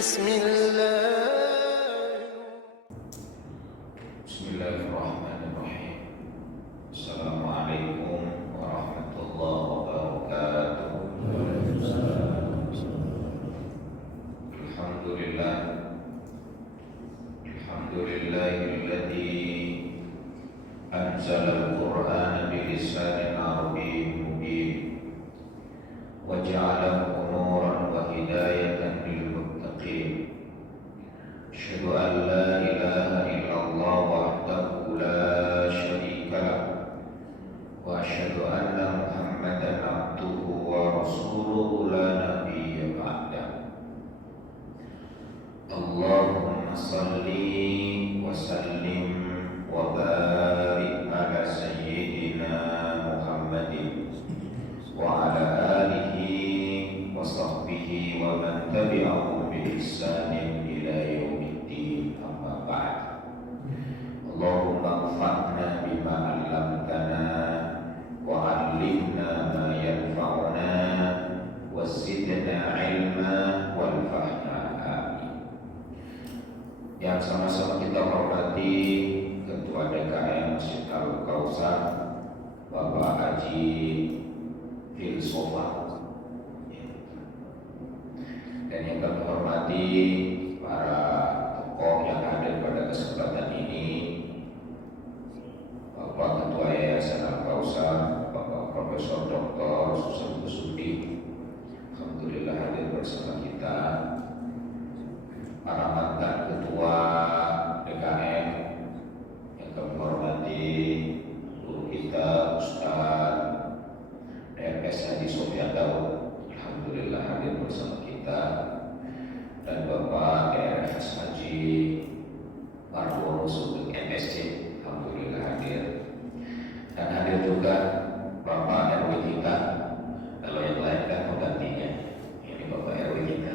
Bismillahirrahmanirrahim. Assalamualaikum warahmatullahi wabarakatuh. Alhamdulillah. Alhamdulillahilladzi anzala al-Qur'ana bilisanin arabiyyin mubin wa ja'alahu nuran wa hidayatan lil muttaqin. Asyhadu an la ilaha illallah wahdahu la syarika lah wa asyhadu anna Muhammadan abduhu wa rasuluhu la nabiyya ba'dah. Allahumma salli wa sallim wa barik ala sayyidina Muhammadin wa ala alihi wa sahbihi wa man tabi'ahum bi ihsanin ila yaumiddin, amma ba'd. Allahumma anfa'na bima 'allamtana wa 'allimna ma yanfa'una wa zidna 'ilma wal fahma. Yang sama-sama kita hormati Ketua DKM Masjid Al-Kausar Bapak Haji Filsofah, dan yang kami hormati para tokoh yang hadir pada kesempatan ini, Bapak Ketua Yayasan Al-Kausar, Bapak Profesor Dr. Susan Kusudi, alhamdulillah hadir bersama kita. Para mantan Ketua DKM yang kami hormati, guru kita Ustaz DRS Haji Sofyan Daud, alhamdulillah hadir bersama kita. Dan Bapak DRS Haji Marwono Sugeng MSc, alhamdulillah hadir. Dan hadir juga Bapak RW kita, kalau yang lain kan penggantinya, ini Bapak RW kita,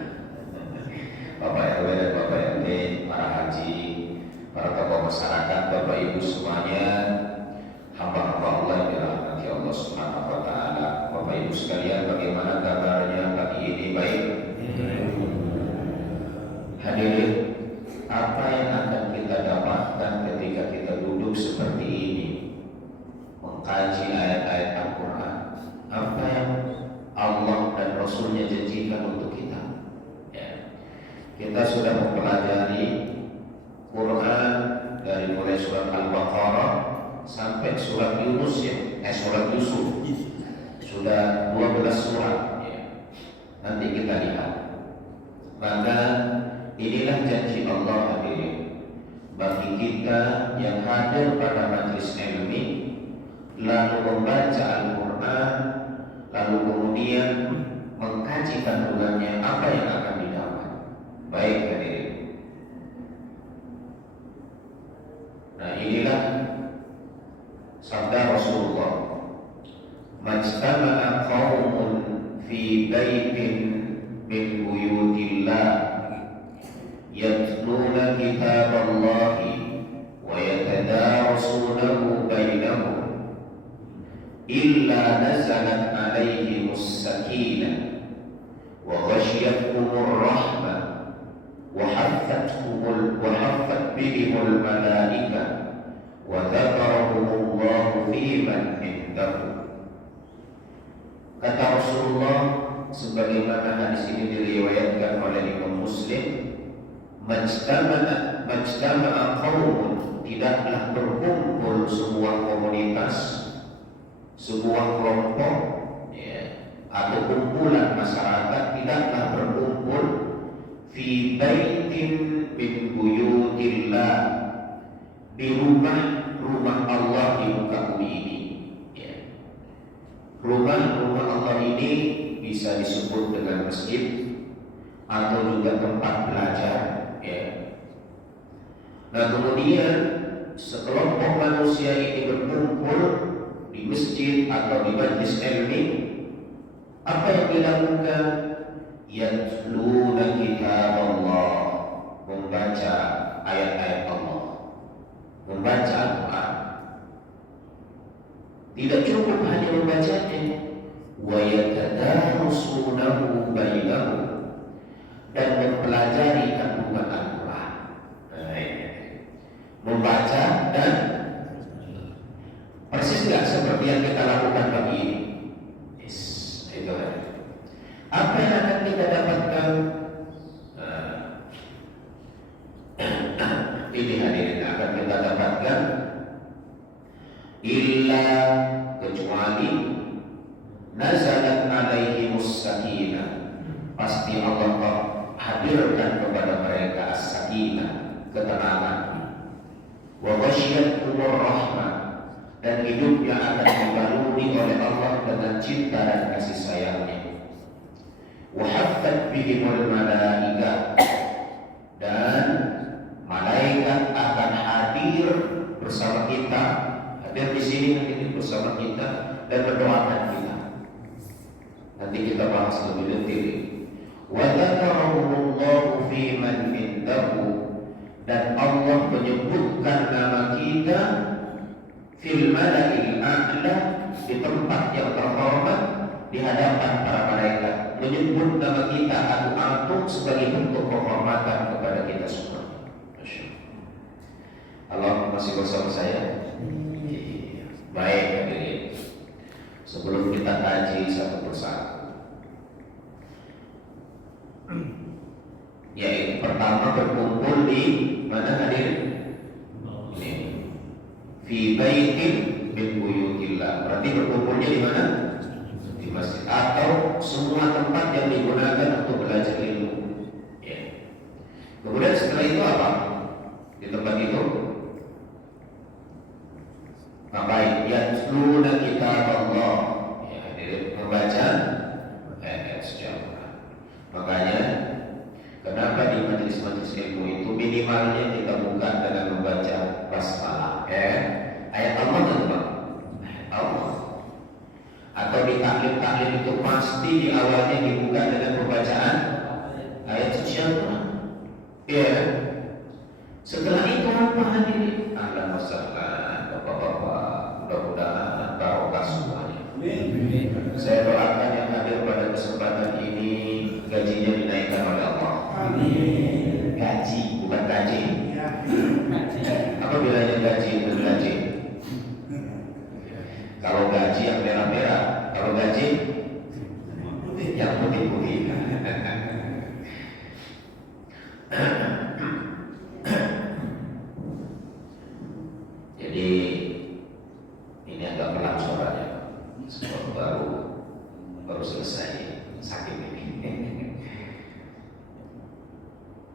Bapak RW dan Bapak RT, para haji, para tokoh masyarakat, Bapak Ibu semuanya, hamba-hamba Allah yang dirahmati Allah Subhanahu wa taala. Bapak Ibu sekalian, bagaimana kabarnya pagi ini? Baik. Hadirin, apa yang akan kita dapatkan ketika kita duduk seperti ini mengkaji ayat-ayat Al-Quran? Apa yang Allah dan Rasulnya janjikan untuk kita? Kita sudah mempelajari Quran dari mulai surat Al-Baqarah sampai surat Yunus, surat Yusuf. Sudah 12 surat ya. Nanti kita lihat. Maka inilah janji Allah hadirin bagi kita yang hadir pada majlis ilmi, lalu membaca Al-Quran, lalu kemudian mengkaji kandungannya, apa yang akan didapat. Baik hadirin. Nah, inilah sabda Rasulullah, majtama'a qaumun fi baitin min buyutillah yatluna kitaballahi wa yatadarasunahu bainahum illa nazalat alaihimus sakinah wa ghashiyatuhumur rahmah wa haffat bihimul malaikah wa dzakarahumullahu fi man indahu. Kata Rasulullah, sebagaimana hadis ini diriwayatkan oleh Imam Muslim, majtama'a qaumun, tidaklah berkumpul sebuah komunitas, sebuah kelompok ya, atau kumpulan masyarakat, tidaklah berkumpul fi baitin min buyutillah, di rumah Allah di muka bumi ini ya. Rumah Allah ini bisa disebut dengan masjid atau juga tempat belajar ya. Nah, kemudian sekelompok manusia ini berkumpul di masjid atau di majlis ilmi, apa yang dilakukan? Yatluna kitab Allah, membaca ayat-ayat Allah, membaca Al-Quran. Tidak cukup hanya membacanya, wa yatadarasunahu bainahum, dan mempelajari kandungan Al-Quran. Membaca dan persis nggak seperti yang kita lakukan pagi ini. Yes, itu kan. Apa yang akan kita dapatkan? Ini hadirin akan kita dapatkan illa kecuali nazalat alaihimus sakinah, pasti Allah hadirkan kepada mereka as-sakinah, ketenangan, wa ghasyiyatuhur rahmah, dan hidupnya akan dibaluri oleh Allah dengan cinta dan kasih sayangnya. Wa haffat bihimul malaikah, dan malaikat akan hadir bersama kita, hadir di sini nanti bersama kita dan berdoakan kita. Nanti kita bahas lebih detail. Wa dzakarahumullahu fi man indahu, dan Allah menyebutkan nama kita fil mala'il a'la, di tempat yang terhormat di hadapan para malaikat, menyebut nama kita antum sebagai bentuk penghormatan kepada kita semua. Allah masih bersama saya? Baik hadirin. Sebelum kita kaji satu persatu, yaitu pertama berkumpul di mana hadirin? Ini fi baitin min buyutillah. Berarti berkumpulnya di mana? Di masjid atau semua tempat yang digunakan untuk belajar ilmu. Ya. Kemudian setelah itu apa? Di tempat itu ngapain? Yatluna kitab Allah, ya, membaca ayat sejarah. Makanya kenapa di majelis-majelis ilmu itu minimalnya kita buka dengan membaca basmalah, ayat Allah teman, ayat Allah. Atau di taklim-taklim itu pasti di awalnya dibuka dengan pembacaan ayat suci Al-Quran. Ya. Setelah itu apa hadirin? Ahlan wa sahlan bapak-bapak, mudah-mudahan barokah semuanya. Saya doakan yang hadir pada kesempatan ini gajinya dinaikkan oleh Allah. Amin. Gaji, bukan gaji. Apa bilangnya gaji itu gaji? Kalau gaji yang merah-merah, kalau gaji yang putih-putih. Jadi ini agak pelan suaranya, sebab baru selesai sakit ini.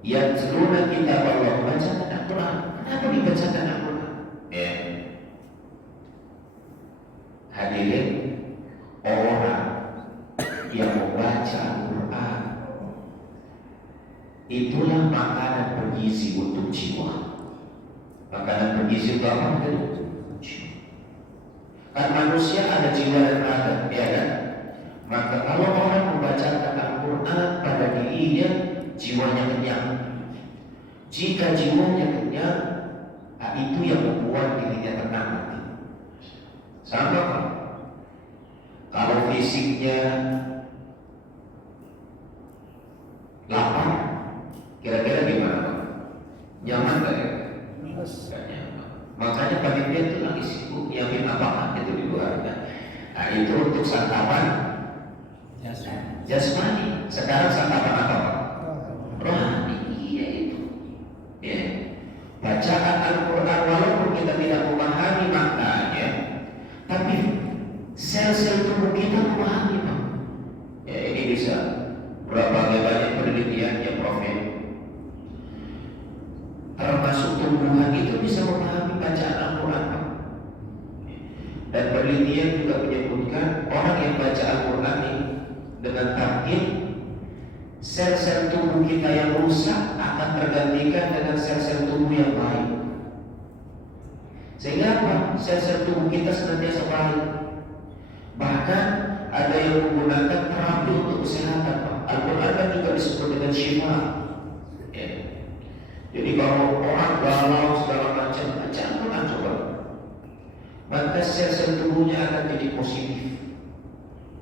Yatluna kitab Allah, bacakan Al-Quran. Kenapa dibacakan Al-Quran? Ya. Hadirin, orang yang membaca Al-Quran itulah makanan bergizi untuk jiwa. Makanan bergizi itu apa? Kan manusia ada jiwa dan raga, ya kan? Maka kalau orang membacakan Al-Quran pada dirinya, jiwanya kenyang. Jika jiwanya kenyang, itu yang membuat dirinya tenang. Sama kan? Kalau fisiknya lapar, kira-kira gimana Pak? Nyaman gak ya? Gak nyaman. Makanya panitia itu lagi sibuk nyiapin apakah itu di luar kan? Nah itu untuk santapan jasmani. Sekarang santapan apa Pak? Rohani. Iya itu. Ya. Bacaan Al-Quran walaupun kita tidak memahami maknanya, tapi sel-sel tubuh kita memahami Pak. Ya ini bisa berapa banyak penelitiannya Prof. Termasuk tumbuhan itu bisa memahami bacaan Al-Quran. Dan penelitian juga menyebutkan orang yang baca Al-Quran ini dengan tarkib, sel-sel tubuh kita yang rusak akan tergantikan dengan sel-sel tubuh yang baik. Sehingga apa? Sel-sel tubuh kita senantiasa baik. Bahkan ada yang menggunakan terapi untuk kesehatan. Al-Quran kan juga disebut dengan syifa. Ya. Jadi kalau orang galau segala macam, baca Al-Quran coba, maka sel-sel tubuhnya akan jadi positif.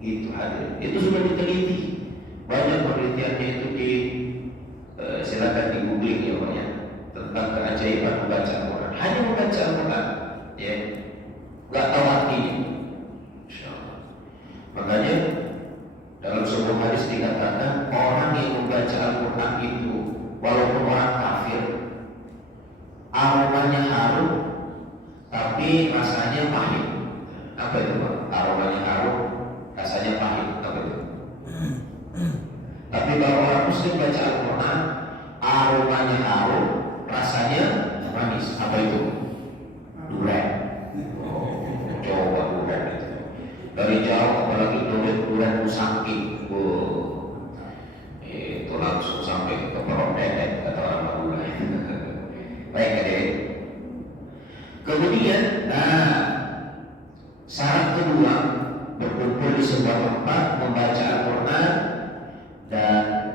Itu ada. Itu sudah diteliti. Banyak penelitiannya itu di Silakan di googling ya Pak ya, tentang keajaiban membaca Al-Quran. Hanya membaca Al-Quran, ya, nggak tahu artinya. Insyaallah. Makanya dalam sebuah hadis dikatakan orang yang membaca Al-Quran itu walaupun orang kafir, aromanya harum, tapi rasanya pahit. Apa itu Pak? Aromanya harum, rasanya pahit. Apa itu? Tapi kalau orang Muslim baca Al-Quran, aromanya harum, rasanya manis. Apa itu? Durian. Coba durian itu. Dari jauh apalagi durian musangking. Itu langsung sampai ke perut dedek kata orang Madura. Baik adik. Kemudian, syarat kedua berkumpul di sebuah tempat membaca Al-Quran dan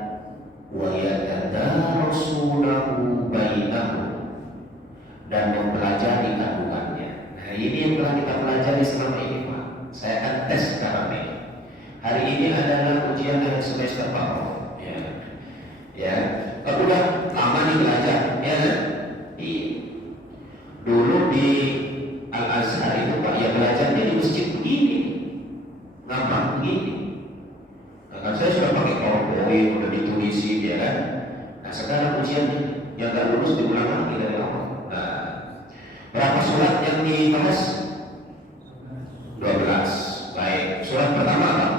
wayatadarasunahu bainahum dan mempelajari kandungannya. Nah ini yang telah kita pelajari selama ini Pak. Saya akan tes sekarang ini. Hari ini adalah ujian akhir semester Pak. Ya, kalau udah lama nih belajar, ya kan? Dulu di Al-Azhar itu Pak, ya belajarnya di masjid begini, ngampang begini. Nah, saya sudah pakai PowerPoint, udah ditulisi, ya kan? Nah, sekarang ujian yang gak lulus diulang lagi dari awal. Nah, berapa surat yang dibahas? 12. Baik, surat pertama apa?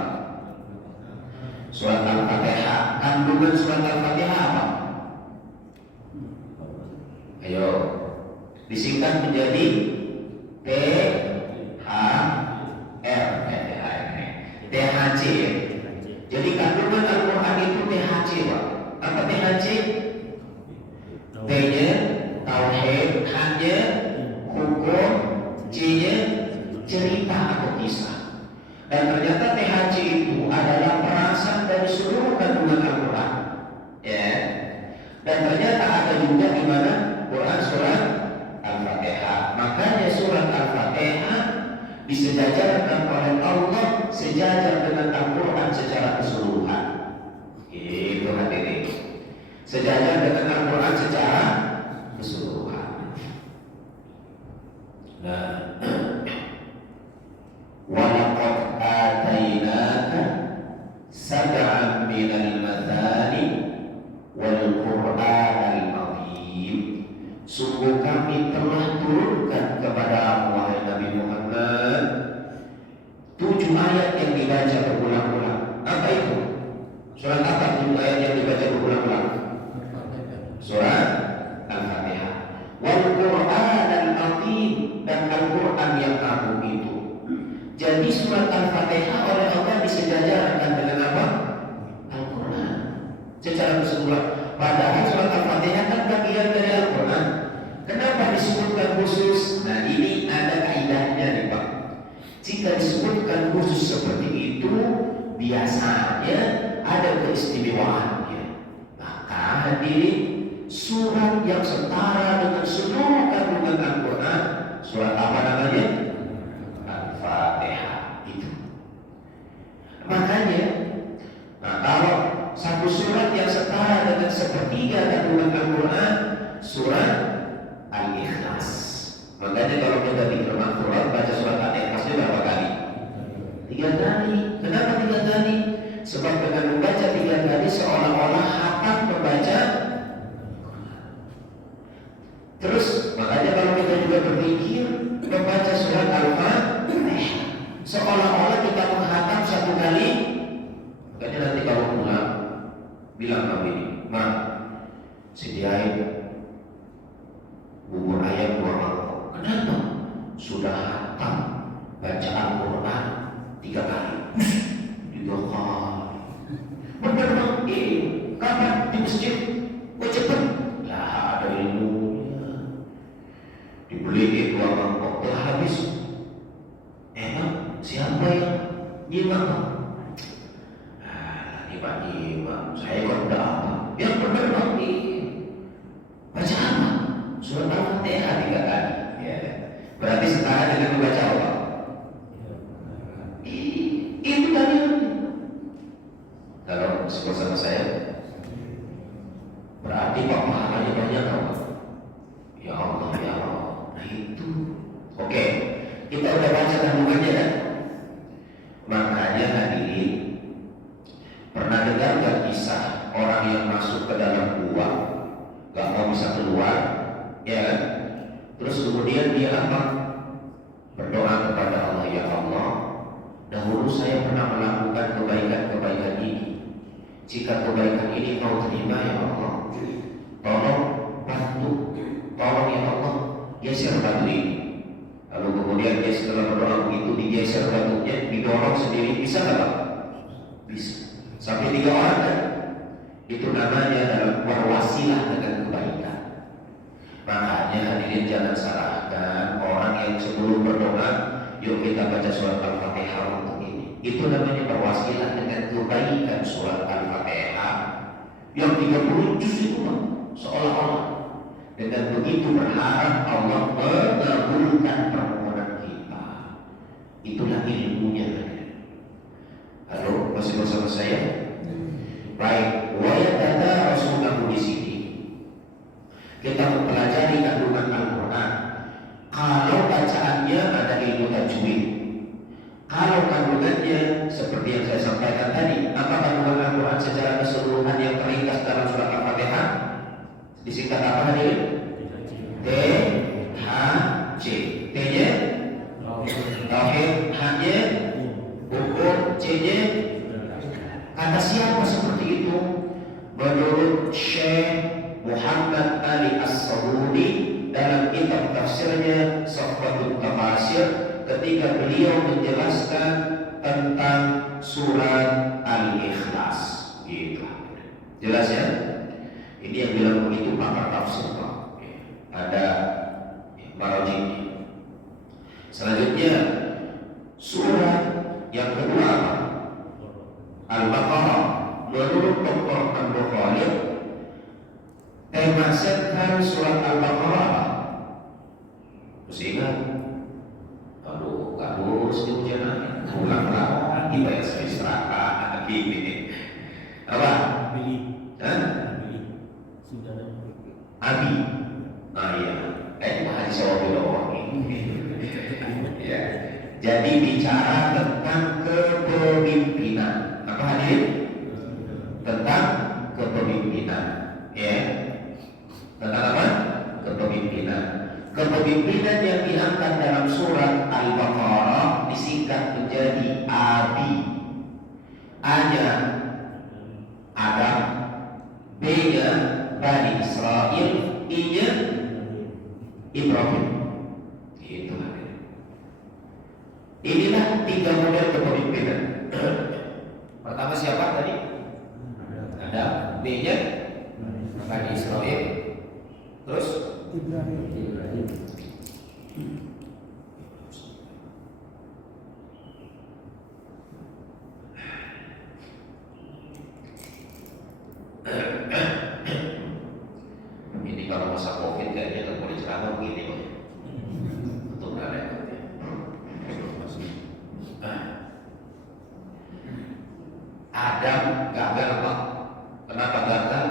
Surat Al-Fatihah. Kandungan surat Al-Fatihah apa? Ayo, disingkat menjadi THC. Jadi kandungan Al-Quran itu THC Pak. Apa THC? T-nya tauhid, H-nya hukum, C-nya cerita atau kisah. Dan ternyata THC itu adalah perasaan dari seluruh kandungan Al-Quran. Ya. Dan ternyata ada juga di mana Quran surat Al-Fatihah. Makanya surat Al-Fatihah disejajarkan oleh Allah sejajar dengan Al-Quran secara keseluruhan. Itu hadirin. Sejajar dengan Al-Quran secara keseluruhan. Nah, walaqad atainaka sab'an minal mathani wal Qur'anal azim. Sungguh kami telah turunkan kepada wahai Nabi Muhammad 7 ayat yang dibaca berulang-ulang. Apa itu? Surat apa 7 ayat yang dibaca berulang-ulang? Surat Al-Fatihah. Wal Qur'anal azim, dan Al-Quran yang agung itu. Jadi surat Al-Fatihah oleh Allah disejajarkan dengan apa? Al-Quran secara keseluruhan. Padahal surat Al-Fatihah kan bagian dari Al-Quran. Kenapa disebutkan khusus? Nah ini ada kaidahnya nih Pak. Jika disebutkan khusus seperti itu, biasanya ada keistimewaannya. Maka hadirin, surat yang setara dengan seluruh kandungan Al-Quran, surat apa namanya? Al-Fatihah itu. Makanya, kalau satu surat yang setara dengan sepertiga kandungan Al-Quran, surat Al-Ikhlas. Makanya kalau kita di firman Quran baca surat Al-Ikhlas itu berapa kali? 3 kali. Kenapa 3 kali? Sebab dengan membaca 3 kali seolah-olah hatam membaca. Terus makanya kalau kita juga berpikir membaca surat Al-Fatihah seolah-olah kita menghatam 1 kali. Makanya nanti kalau pulang bilang kami ini, Ma, sediain bubur ayam 2 mangkok. Kenapa? Sudah hatam baca Al-Quran 3 kali. 3 kali. Benar Bang? Kapan di masjid? Kok cepet? Lah ada ilmunya. Dibeliin 2 mangkok telah habis. Emang siapa yang nyimak? Nyimak. Saya kok udah apa? Yang benar Bang, baca apa? Surat Al-Fatihah 3 kali. Ya. Berarti setara dengan membaca apa? Itu dalilnya. Kalau bersama saya, hubungannya kan? Makanya hadirin, pernah dengar gak kisah orang yang masuk ke dalam gua, gak mau bisa keluar, ya kan? Terus kemudian dia apa? Berdoa kepada Allah, ya Allah, dahulu saya pernah melakukan kebaikan-kebaikan ini. Jika kebaikan ini kau terima, ya Allah, tolong bantu, tolong ya Allah, geser batu ini. Lalu kemudian dia setelah berdoa begitu, digeser batunya, didorong sendiri, bisa nggak? Bisa. Sampai 3 orang kan? Itu namanya dalam berwasilah dengan kebaikan. Makanya hadirin jangan salahkan orang yang sebelum berdoa, yuk kita baca surat Al-Fatihah untuk ini. Itu namanya berwasilah dengan kebaikan. Surat Al-Fatihah yang 30 juz itu seolah-olah dengan begitu berharap Allah mengabulkan permohonan kita. Itulah ilmunya. Halo, masih bersama saya? Baik, wayatata Rasulullah di sini. Kita mempelajari kandungan Al-Quran. Kalau bacaannya ada ilmu tajwid, kalau kandungannya seperti yang saya sampaikan tadi, apa kandungan Al-Quran secara keseluruhan yang terringkas dalam surat Al-Fatihah? Disingkat apa hadirin? T, H, C. T-nya tauhid, H-nya hukum, C-nya kata siapa seperti itu? Menurut Syekh Muhammad Ali As-Sabuni dalam kitab tafsirnya Safwatul Tafasir, ketika beliau menjelaskan tentang surat Al-Ikhlas, gitu. Jelas ya? Ini yang bilang begitu pakar tafsir, Pak. Ada marajin. Selanjutnya surat yang kedua Al-Baqarah. Menurut Dr. Abdul Khalid, tema setkan surat Al-Baqarah masih ingat? Aduh, gak lurus di ujian ulang lagi banyak istirahat gini. Apa? Abi. Ah iya. Haji Sawabi doang ini. Ya. Jadi bicara tentang kepemimpinan. Apa hadir? Tentang kepemimpinan. Ya. Tentang apa? Kepemimpinan. Kepemimpinan yang diangkat dalam surat Al-Baqarah disingkat menjadi Abi. A-nya Adam, B-nya Bani Israel, I-nya Ibrahim. Itu. Inilah 3 model kepemimpinan. Pertama siapa tadi? Adam, B-nya Bani Israel, terus Ibrahim. Ini kalau masa COVID kayaknya nggak boleh ceramah begini, Pak. Untuk repot ya. Adam gagal, Pak. Kenapa gagal?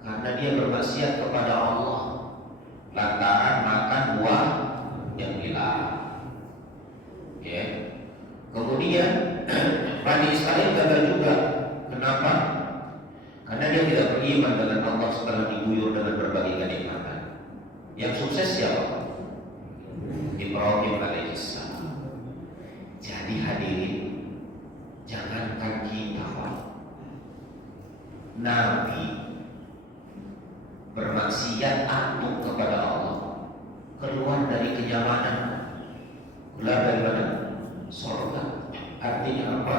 Karena dia bermaksiat kepada Allah lantaran makan buah yang dilarang. Ya. Kemudian Bani Israel gagal juga. Kenapa? Karena dia tidak beriman dengan Allah setelah diguyur dengan berbagai kenikmatan. Yang sukses siapa? Ibrahim alaihissalam. Jadi hadirin, jangankan kita, Pak, Nabi bermaksiat antuk kepada Allah, keluar dari kenyamanan, keluar dari mana? Surga. Artinya apa?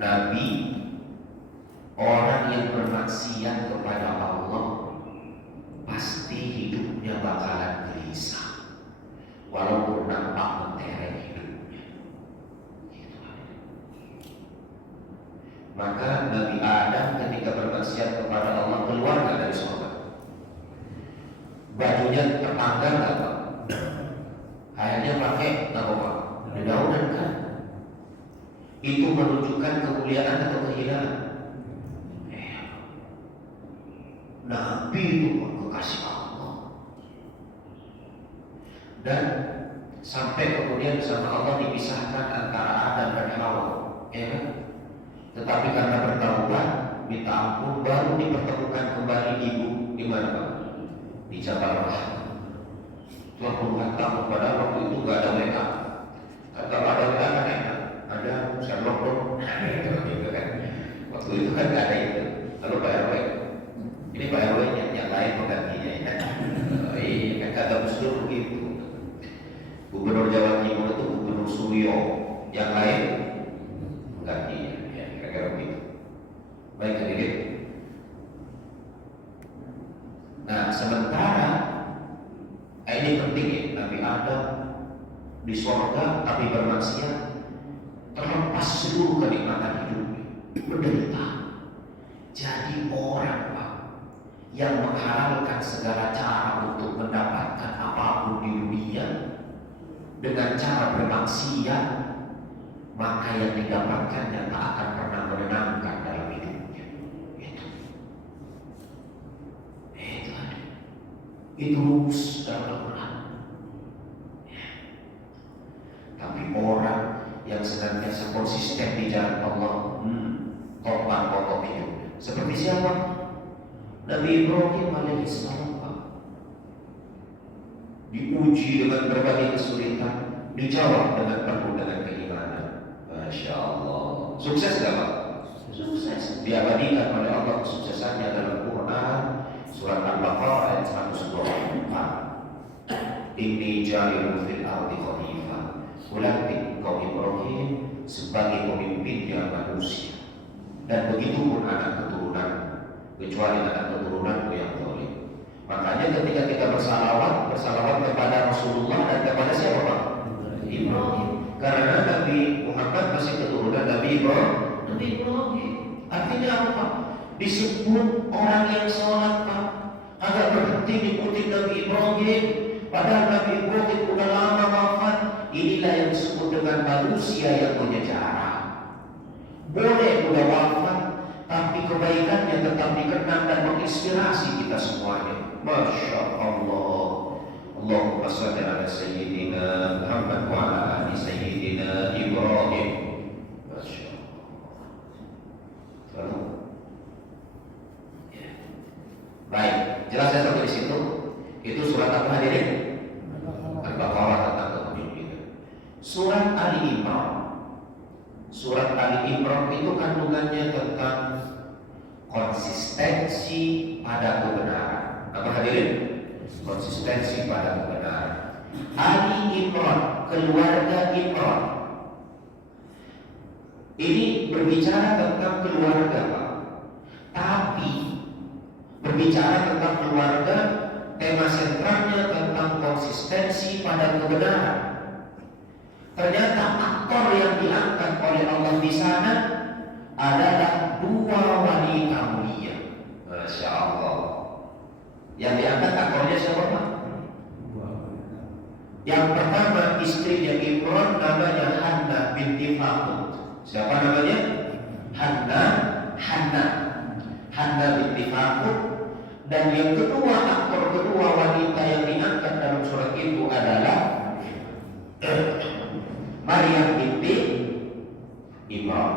Nabi, orang yang bermaksiat kepada Allah, pasti hidupnya bakalan gelisah, walaupun nampak mentereng hidupnya. Maka Nabi Adam ketika bermaksiat kepada Allah keluar dari surga. Bajunya tertanggal nggak, Pak? Akhirnya pakai apa? Dedaunan kan? Itu menunjukkan kemuliaan atau kehinaan? Nabi itu kekasih Allah. Dan sampai kemudian sama Allah dipisahkan antara Adam dan Hawa, ya kan? Tetapi karena bertaubat, minta ampun, baru dipertemukan kembali ibu di mana Pak? Di Jabal Rahmah. Setelah puluhan tahun, padahal waktu itu gak ada WA. Kalau ada WA kan enak, ada Sherlock Holmes, gitu kan? Waktu itu kan gak ada itu. Lalu Pak RW, ini Pak RW yang lain penggantinya ya. Iya, kan kata Gus Dur begitu. Gubernur Jawa Timur itu Gubernur Suryo, yang lain penggantinya, ya kira-kira begitu. Baik hadirin. Nah, sementara ini penting ya, Nabi Adam di surga tapi bermaksiat, terlepas seluruh kenikmatan hidupnya, menderita. Jadi orang Pak yang menghalalkan segala cara untuk mendapatkan apapun di dunia dengan cara bermaksiat, maka yang didapatkannya tak akan pernah menenangkan dalam hidupnya. Itu rumus dalam Al-Quran. Tapi orang yang senantiasa konsisten di jalan Allah, topan pokok hidup. Seperti siapa? Nabi Ibrahim alaihissalam, diuji dengan berbagai kesulitan, dijawab dengan penuh dengan keimanan. Masya Allah. Sukses gak Pak? Sukses. Diabadikan oleh Allah kesuksesannya dalam Quran. Surat Al-Baqarah ayat 124. Inni ja'ilun fil ardi khalifah. Kulantik kaum Ibrahim sebagai pemimpinnya manusia. Dan begitu pun anak keturunan, kecuali anak keturunanmu yang zalim. Makanya ketika kita bersalawat kepada Rasulullah dan kepada siapa Pak? Ibrahim. Karena Nabi Muhammad masih keturunan Nabi Ibrahim. Artinya apa? Disebut orang yang sholat Pak, agak berhenti mengikuti Nabi Ibrahim. Padahal Nabi Ibrahim sudah lama wafat. Inilah yang disebut dengan manusia yang punya cara. Boleh sudah wafat, tapi kebaikannya tetap dikenang dan menginspirasi kita semuanya. Masya Allah. Allahumma salli ala Sayyidina Muhammad wa ala ali Sayyidina Ibrahim. Masya Allah. Baik, jelas ya sampai di situ. Itu surat apa hadirin? Al-Baqarah tentang kepemimpinan. Surat Ali Imran. Surat Ali Imran itu kandungannya tentang konsistensi pada kebenaran. Apa hadirin? Konsistensi pada kebenaran. Ali Imran, keluarga Imran. Ini berbicara tentang keluarga Pak. Tapi berbicara tentang keluarga, tema sentralnya tentang konsistensi pada kebenaran. Ternyata aktor yang diangkat oleh Allah di sana adalah dua wanita mulia. Masya Allah. Yang diangkat aktornya siapa Pak? Yang pertama istrinya Imran namanya Hannah binti Fakut. Siapa namanya? Hannah binti Fakut. Dan yang kedua, aktor kedua wanita yang diangkat dalam surat itu adalah Maryam binti Imran.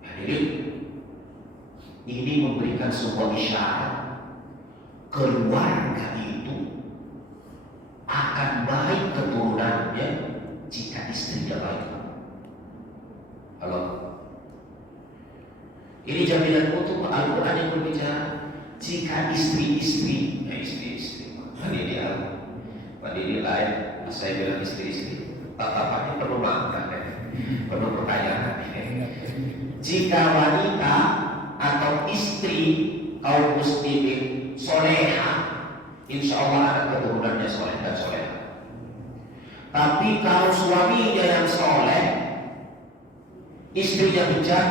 Hadirin, ini memberikan sebuah isyarat keluarga itu akan baik keturunannya jika istrinya baik. Halo. Ini jaminan untuk Al-Quran yang berbicara jika istri-istri, Didi lain, saya bilang istri-istri, tatapannya penuh makna, penuh pertanyaan. Jika wanita atau istri kaum muslimin soleha, insya Allah anak keturunannya soleh dan soleha. Tapi kalau suaminya yang soleh, istrinya bejat,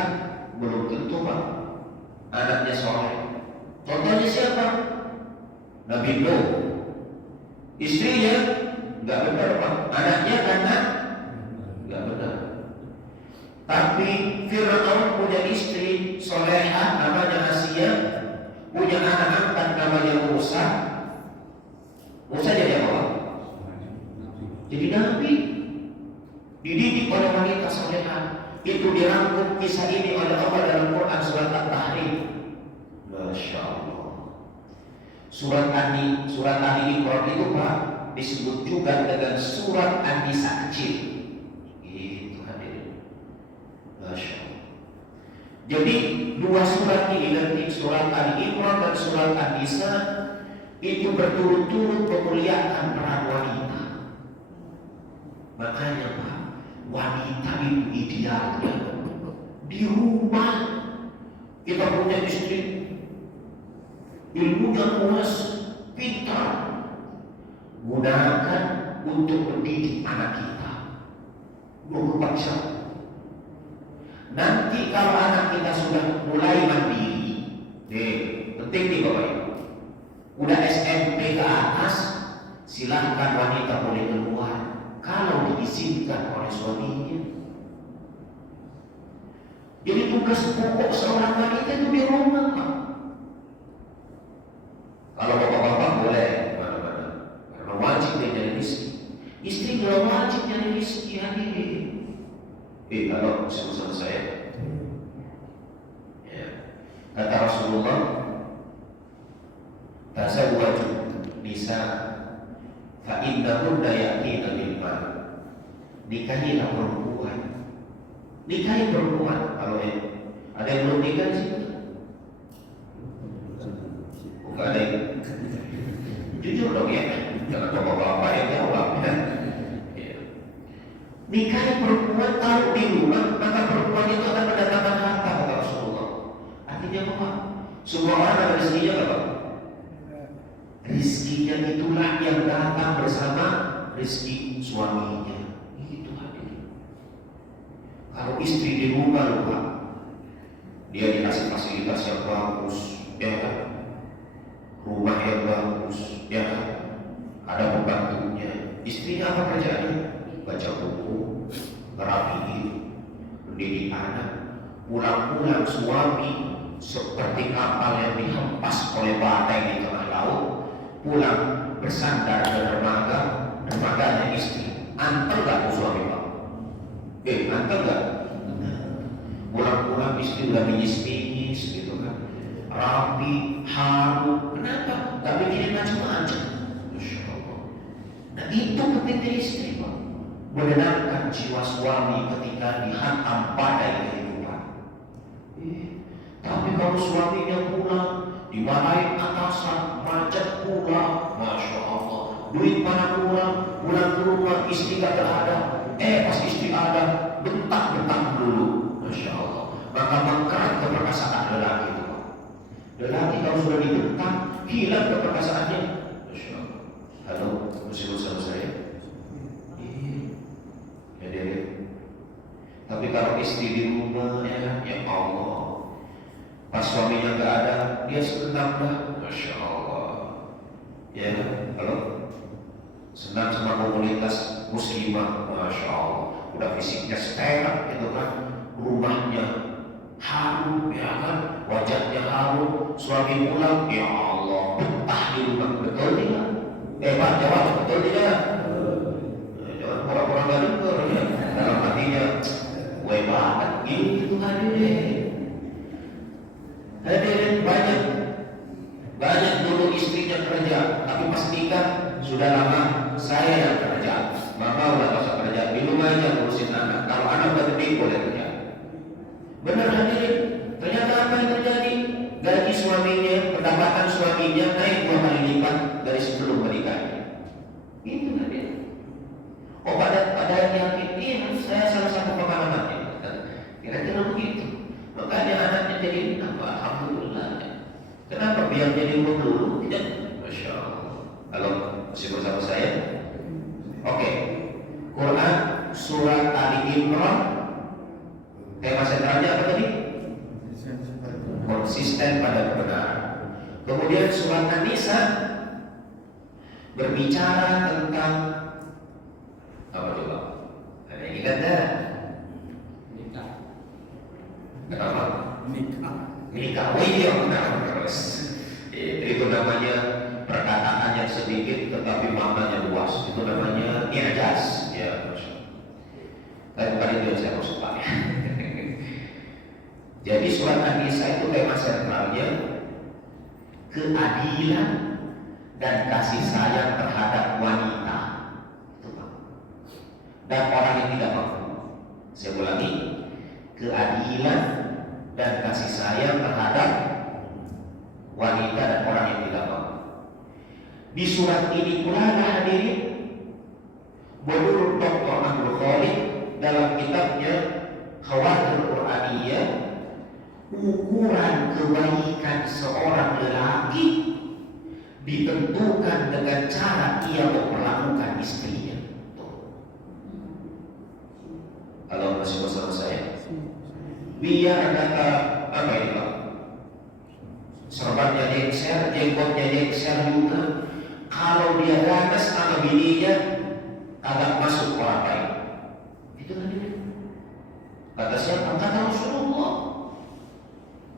belum tentu Pak anaknya soleh. Contohnya siapa? Nabi Nuh. Istrinya nggak benar Pak, anaknya karena nggak benar. Tapi Fir'aun punya istri soleha namanya Asia, punya anak angkat namanya Musa, Jadi Nabi dididik oleh wanita salehah. Itu dirangkum kisah ini oleh Allah dalam Quran surat At-Tahrim. Masya Allah. Surat Ali Imran itu Pak disebut juga dengan surat An-Nisa kecil. Itu hadirin. Masya Allah. Jadi dua surat ini nanti surat Ali Imran dan surat An-Nisa itu berturut-turut memuliakan peran wanita. Makanya Pak, wanita itu idealnya di rumah kita punya istri, ilmunya luas, pintar, gunakan untuk mendidik anak kita 24 jam. Nanti kalau anak kita sudah mulai mandiri, penting nih Bapak Ibu, udah SMP ke atas, silahkan wanita boleh keluar kalau diizinkan oleh suaminya. Jadi tugas pokok seorang wanita itu di rumah Pak. Kalau bapak-bapak boleh kemana-mana, karena wajib dia nyari rezeki. Istri nggak wajib nyari rezeki hadirin. Kalau bersama saya, ya. Kata Rasulullah, tazawwaju nisa fa innahunna ya'tina bil mal. Nikahilah perempuan. Nikahi perempuan. Kalau ada yang belum nikah sih? Bukan ada yang jujur dong ya. Jangan bapak-bapak yang jawab ya. Nikahi perempuan, kalau di rumah maka perempuan itu akan mendatangkan harta kata Rasulullah. Artinya apa? Semua orang ada rezekinya nggak Pak? Rezekinya itulah yang datang bersama rezeki suaminya. Itu hadirin. Kalau istri di rumah loh Pak, dia dikasih fasilitas yang bagus, ya kan? Rumah yang bagus, ya kan? Ada pembantunya. Istrinya apa kerjaannya? Baca buku, ngerapiin, mendidik anak. Pulang-pulang suami seperti kapal yang dihempas oleh badai di tengah laut, pulang bersandar ke dermaga, dermaganya istri. Antar gak suami Pak? Antar gak? Pulang-pulang istri udah bingis-bingis gitu kan, rapi, harum. Kenapa? Gak bikin macam-macam. Masya Allah. Nah itu pentingnya istri Pak, menenangkan jiwa suami ketika dihantam badai kehidupan. Tapi kalau suaminya pulang dimarahin atasan, macet pula, Masya Allah, duit mana pulang ke rumah istri gak ada. Pas istri ada, bentak-bentak dulu, Masya Allah. Maka mengkerat keperkasaan lelaki itu. Lelaki kalau sudah dibentak, hilang keperkasaannya. Masya Allah. Halo, masih bersama saya? Tapi kalau istri di rumah ya Allah, pas suaminya nggak ada, dia senang dah, Masya Allah. Ya, kalau senang sama komunitas muslimah, Masya Allah. Udah fisiknya sehat gitu kan, rumahnya harum, ya kan, wajahnya harum. Suami pulang, ya Allah, betah di rumah, betul tidak? Pak jawab, betul tidak? Jangan pura-pura nggak dengar ya. Dalam hatinya, gue banget gitu hadirin. Hadirin banyak dulu istrinya kerja, tapi pas nikah sudah lama saya yang kerja. Mama udah masa kerja, di rumah aja ngurusin anak. Kalau anak udah gede boleh kerja. Benar hadirin. Ternyata apa yang terjadi? Gaji suaminya, pendapatan suaminya naik 2 kali lipat dari sebelum menikah. Itu hadirin. Oh pada yang ini saya salah satu pengalamannya. Kira-kira begitu. Makanya anaknya jadi alhamdulillah. Kenapa biar jadi umum dulu? Tidak. Masya Allah. Halo, masih bersama saya? Oke. Quran surat Ali Imran. Tema sentralnya apa tadi? Konsisten pada kebenaran. Kemudian surat An-Nisa berbicara tentang apa coba? Ada yang ingat dah? Nikah. Kenapa? Nikah. Oh iya, benar terus. Itu namanya perkataannya sedikit tetapi maknanya luas. Itu namanya i'jaz. Ya, tapi bukan itu yang saya maksud Pak. Jadi surat An-Nisa itu tema sentralnya keadilan dan kasih sayang terhadap wanita. Itu Pak. Dan orang yang tidak mampu. Saya ulangi, keadilan dan kasih sayang terhadap wanita dan orang yang tidak mampu. Di surat ini pula hadirin, menurut Dr. Abdul Khalid dalam kitabnya Khawatir Qur'aniyah, ukuran kebaikan seorang lelaki ditentukan dengan cara ia memperlakukan istrinya. Kalau masih bersama saya, biar kata apa ini Pak? Serbatnya jengser, jenggotnya jengser juga. Kalau dia ganas sama bininya, kagak masuk orang baik. Itu kan dia. Kata siapa? Kata Rasulullah.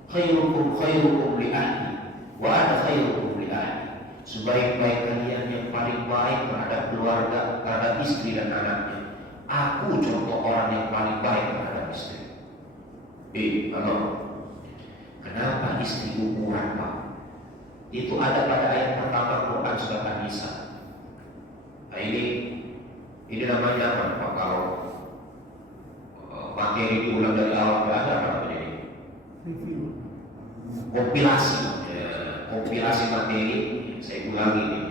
Khairukum khairukum li ahli, wa ana khairukum li ahli. Sebaik-baik kalian yang paling baik terhadap keluarga, terhadap istri dan anaknya. Aku contoh orang yang paling baik terhadap istri. Halo. Kenapa istri ukuran Pak? Itu ada pada ayat pertama Quran surat An-Nisa. Nah, ini namanya apa Pak? Kalau materi diulang dari awal berada apa namanya ini? Kompilasi, ya, kompilasi materi. Saya ulangi ini.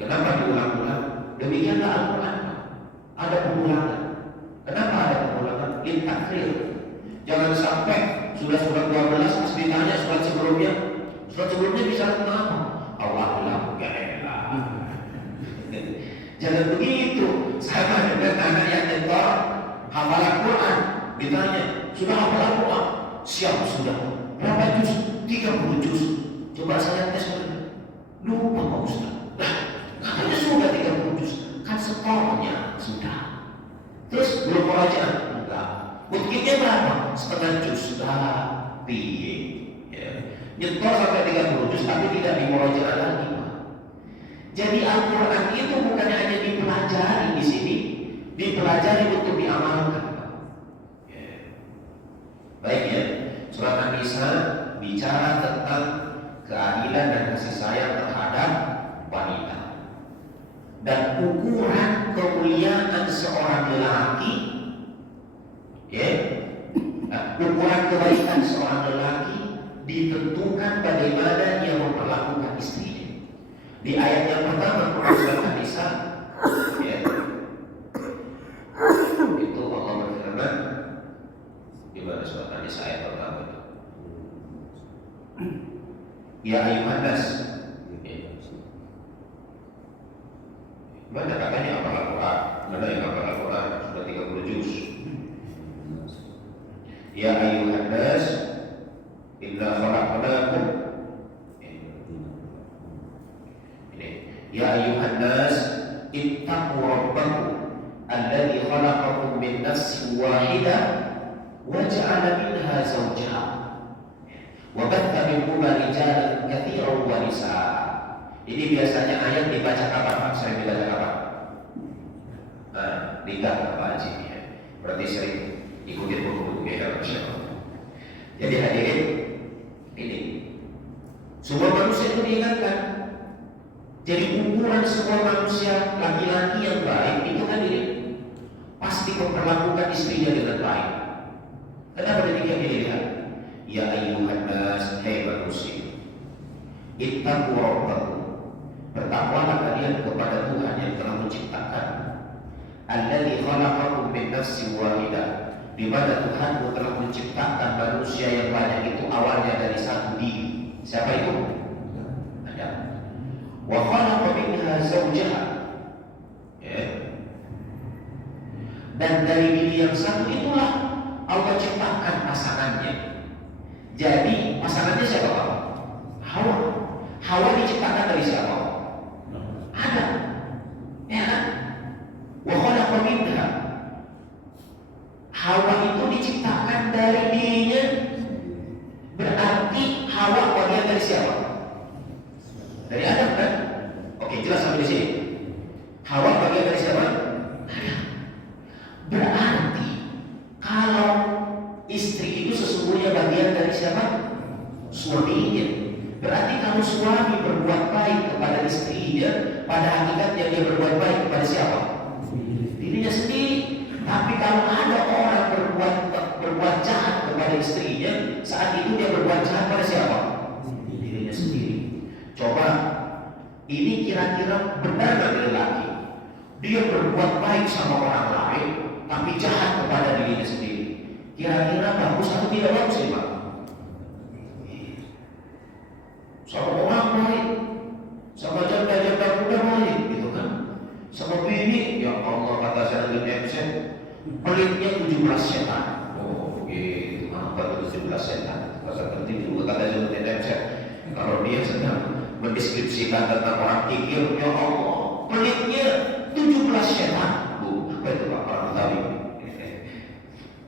Kenapa diulang-ulang? Demikianlah Al-Quran. Ada pengulangan. Kenapa ada pengulangan? Intakril. Jangan sampai sudah surat 12 pas ditanya surat sebelumnya bisa kenapa? Allah bilang ya elah. Jangan begitu. Sama dengan anak yang nyetor hafalan Quran, ditanya sudah hafal Quran? Siap sudah. Berapa juz? 30 juz. Coba saya tes lupa Pak Ustaz. Nah, katanya sudah 30 juz. Kan sekolahnya sudah. Terus belum merajaan? Enggak. Buktinya berapa? Setengah juz. Piye? Ya. Nyetor sampai 30 juz tapi tidak dimurajaah lagi. Jadi Al-Quran itu bukan hanya dipelajari di sini, dipelajari untuk diamalkan. Ya. Baik ya, surat An-Nisa bicara tentang keadilan dan kasih sayang terhadap wanita. Dan ukuran kemuliaan seorang lelaki, ya, ukuran kebaikan seorang lelaki ditentukan bagaimana dia memperlakukan istrinya. Di ayat yang pertama surat An-Nisa, ya, itu Allah berfirman di mana surat An-Nisa ayat pertama itu? Ya ayuhan nas. Mana katanya apa Al-Quran? Mana yang apa Al-Quran? Sudah 30 juz. Ya ayuhan nas, inna khalaqnakum. Ini. Ya ayuhan nas, ittaqu rabbakum alladzi khalaqakum min nafsin wahidah wa ja'ala minha zawjaha wa batha minhuma rijalan katsiran wa nisaa. Ini biasanya ayat dibaca kapan Pak? Sering dibaca kapan? Nikah Pak Haji ya. Berarti sering ikutin buku-buku ya Masya Allah. Jadi hadirin, ini semua manusia itu diingatkan. Jadi ukuran semua manusia laki-laki yang baik itu hadirin pasti memperlakukan istrinya dengan baik. Kenapa demikian dilihat? Ya ayyuhan nas, hai manusia, ittaqu rabbakum, bertakwalah kalian kepada Tuhan yang telah menciptakan. Alladzi khalaqakum min nafsin wahidah, di mana Tuhan telah menciptakan manusia yang banyak itu awalnya dari satu diri. Siapa itu? Adam. Wa khalaqa minha zawjaha. Ya. Dan dari diri yang satu itulah Allah ciptakan pasangannya. Jadi pasangannya siapa Pak? Hawa. Hawa diciptakan dari siapa? Adam. Ya kan? Wa khalaqa minha. Hawa itu diciptakan dari dirinya. Berarti Hawa bagian dari siapa? Dari Adam kan? Oke, jelas sampai di sini. Hawa bagian dari siapa? Adam. Berarti kalau istri itu sesungguhnya bagian dari siapa? Suaminya. Berarti kalau suami berbuat baik kepada istrinya, pada hakikatnya dia berbuat baik kepada siapa? Dirinya sendiri. Tapi kalau ada orang berbuat jahat kepada istrinya, saat itu dia berbuat jahat pada siapa? Dirinya sendiri. Coba, ini kira-kira benar dari lelaki? Dia berbuat baik sama orang lain, tapi jahat kepada dirinya sendiri. Kira-kira bagus atau tidak bagus sih, Pak? Sama orang baik, sama janda-janda muda baik, gitu kan? Sama bini, ya Allah, kata saya lebih MC, pelitnya 17 setan. Oh, gitu. Apa itu 17 setan? Pasal penting juga kata saya lebih MC. Kalau dia sedang mendeskripsikan tentang orang kikir, ya Allah, pelitnya 17 setan. Apa itu Pak? Orang Betawi.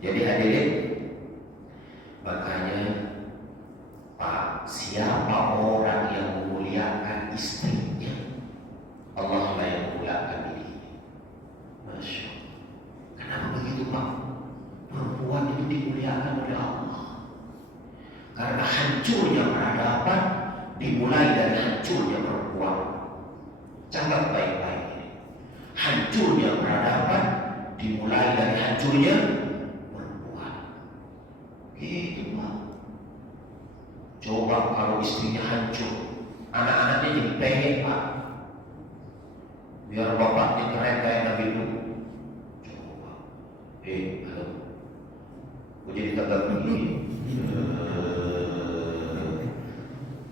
Jadi hadirin, makanya Pak, siapa orang yang memuliakan istrinya, Allah lah yang memuliakan dirinya. Masya Allah. Kenapa begitu Pak? Perempuan itu dimuliakan oleh Allah. Karena hancurnya peradaban dimulai dari hancurnya perempuan. Catat baik-baik ini. Hancurnya peradaban dimulai dari hancurnya perempuan. Gitu Pak. Coba kalau istrinya hancur, anak-anaknya jadi pengen Pak, biar bapaknya keren kayak Nabi Nuh. Coba, halo, gue jadi tegak begini.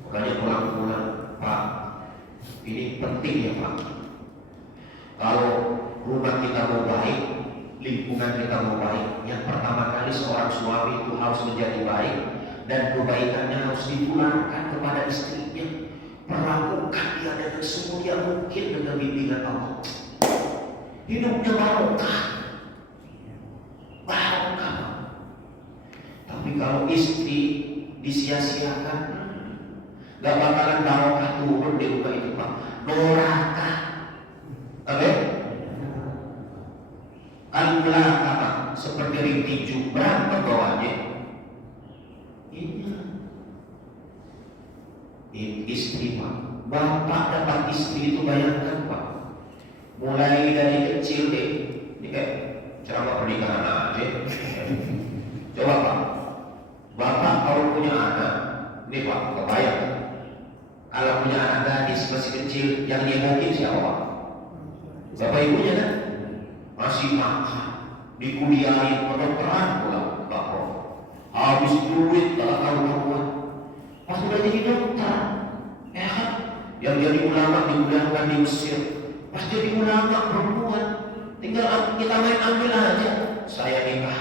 Makanya pulang-pulang Pak, ini penting ya Pak. Kalau rumah kita mau baik, lingkungan kita mau baik, yang pertama kali seorang suami itu harus menjadi baik. Dan kebaikannya harus ditularkan kepada istrinya. Perlakukan dia dengan semulia mungkin dengan bimbingan Allah. Hidupnya barokah. Barokah. Tapi kalau istri disia-siakan, gak bakalan barokah turun di rumah itu Pak. Neraka. Oke? Al-Mulaka seperti ring tinju, berapa bawahnya? Ini istri Pak, bapak dapat istri itu bayangkan Pak, mulai dari kecil deh, ini kayak ceramah pernikahan aja. Coba Pak, bapak kalau punya anak, ini Pak, kebayang, kalau punya anak gadis masih kecil, yang dia mungkin siapa Pak? Bapak ibunya kan? Masih makan, dikuliahin kedokteran pula, Pak Prof. Habis duit, tak tahu-tahuan. Pas udah jadi dokter, kan? Yang jadi ulama dimuliakan di Mesir. Pas jadi ulama perempuan, tinggal kita main ambil aja. Saya nikah,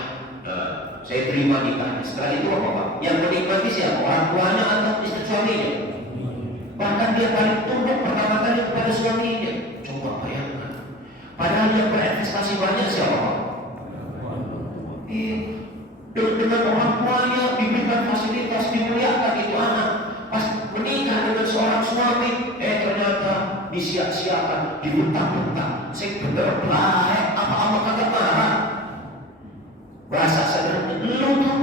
saya terima nikah. Setelah itu apa Pak? Yang menikmati siapa? Orang tuanya atau istri suaminya? Bahkan dia paling tunduk pertama kali kepada suaminya. Coba bayangkan. Padahal yang berinvestasi banyak siapa Pak? Dengan orang tuanya diberikan fasilitas, dimuliakan itu anak. Pas menikah dengan seorang suami, ternyata disia-siakan, dibentak-bentak. Saya bener baik, apa-apa kagak marah. Bahasa sederhana, lu tuh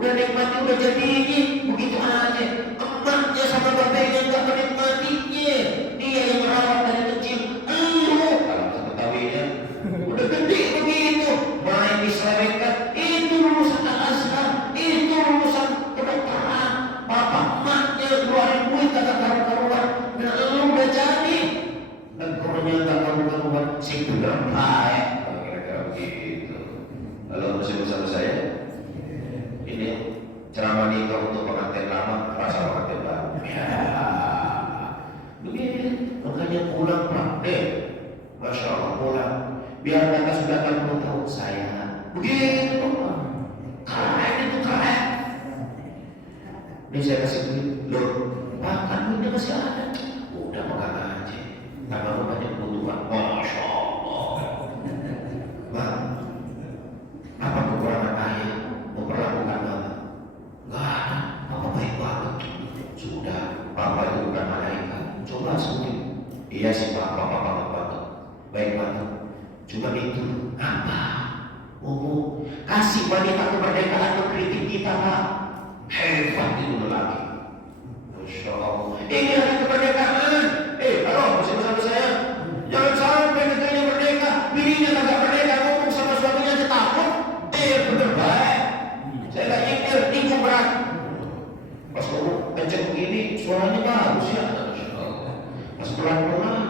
udah nikmati, udah jadi ini, begitu aja. Emaknya sama bapaknya gak menikmatinya. Dia yang merawat dari kecil. Lu, kalau kita ketahuinya, udah gede begitu, main diselewengkan. Itu lulusan Al-Azhar, itu lulusan kedokteran. Bapak emaknya keluarin duit kagak karu-karuan. Dan lu udah jadi, negornya gak karu-karuan. Si bener baik, kira-kira begitu. Halo, masih bersama saya? Ini ceramah nikah untuk pengantin lama, rasa pengantin baru. Ya, begini, makanya pulang Pak. Masya Allah pulang. Biar mereka sudah 60 tahun saya. Begitu Pak. Keren itu keren. Ini saya kasih duit. Loh, Pak, kan duitnya masih ada. Udah pegang aja. Karena banyak kebutuhan. Masya Allah. Bang, apa kekurangan ayah memperlakukan mama? Gak ada, papa baik banget. Sudah, papa itu bukan malaikat. Coba Iya sih Pak, Bapak banget. Baik banget. Cuma itu apa? Oh, kasih wanita kemerdekaan mengkritik kita Pak. Hebat itu lagi. Masya Allah. Ini hari kemerdekaan. Halo, masih bersama saya. Jangan sampai negerinya merdeka, bininya kagak merdeka, ngomong sama suaminya aja takut. Bener baik. Saya gak nyikir, itu berat. Pas ngomong kenceng begini, suaranya bagus ya. Pas pelan-pelan.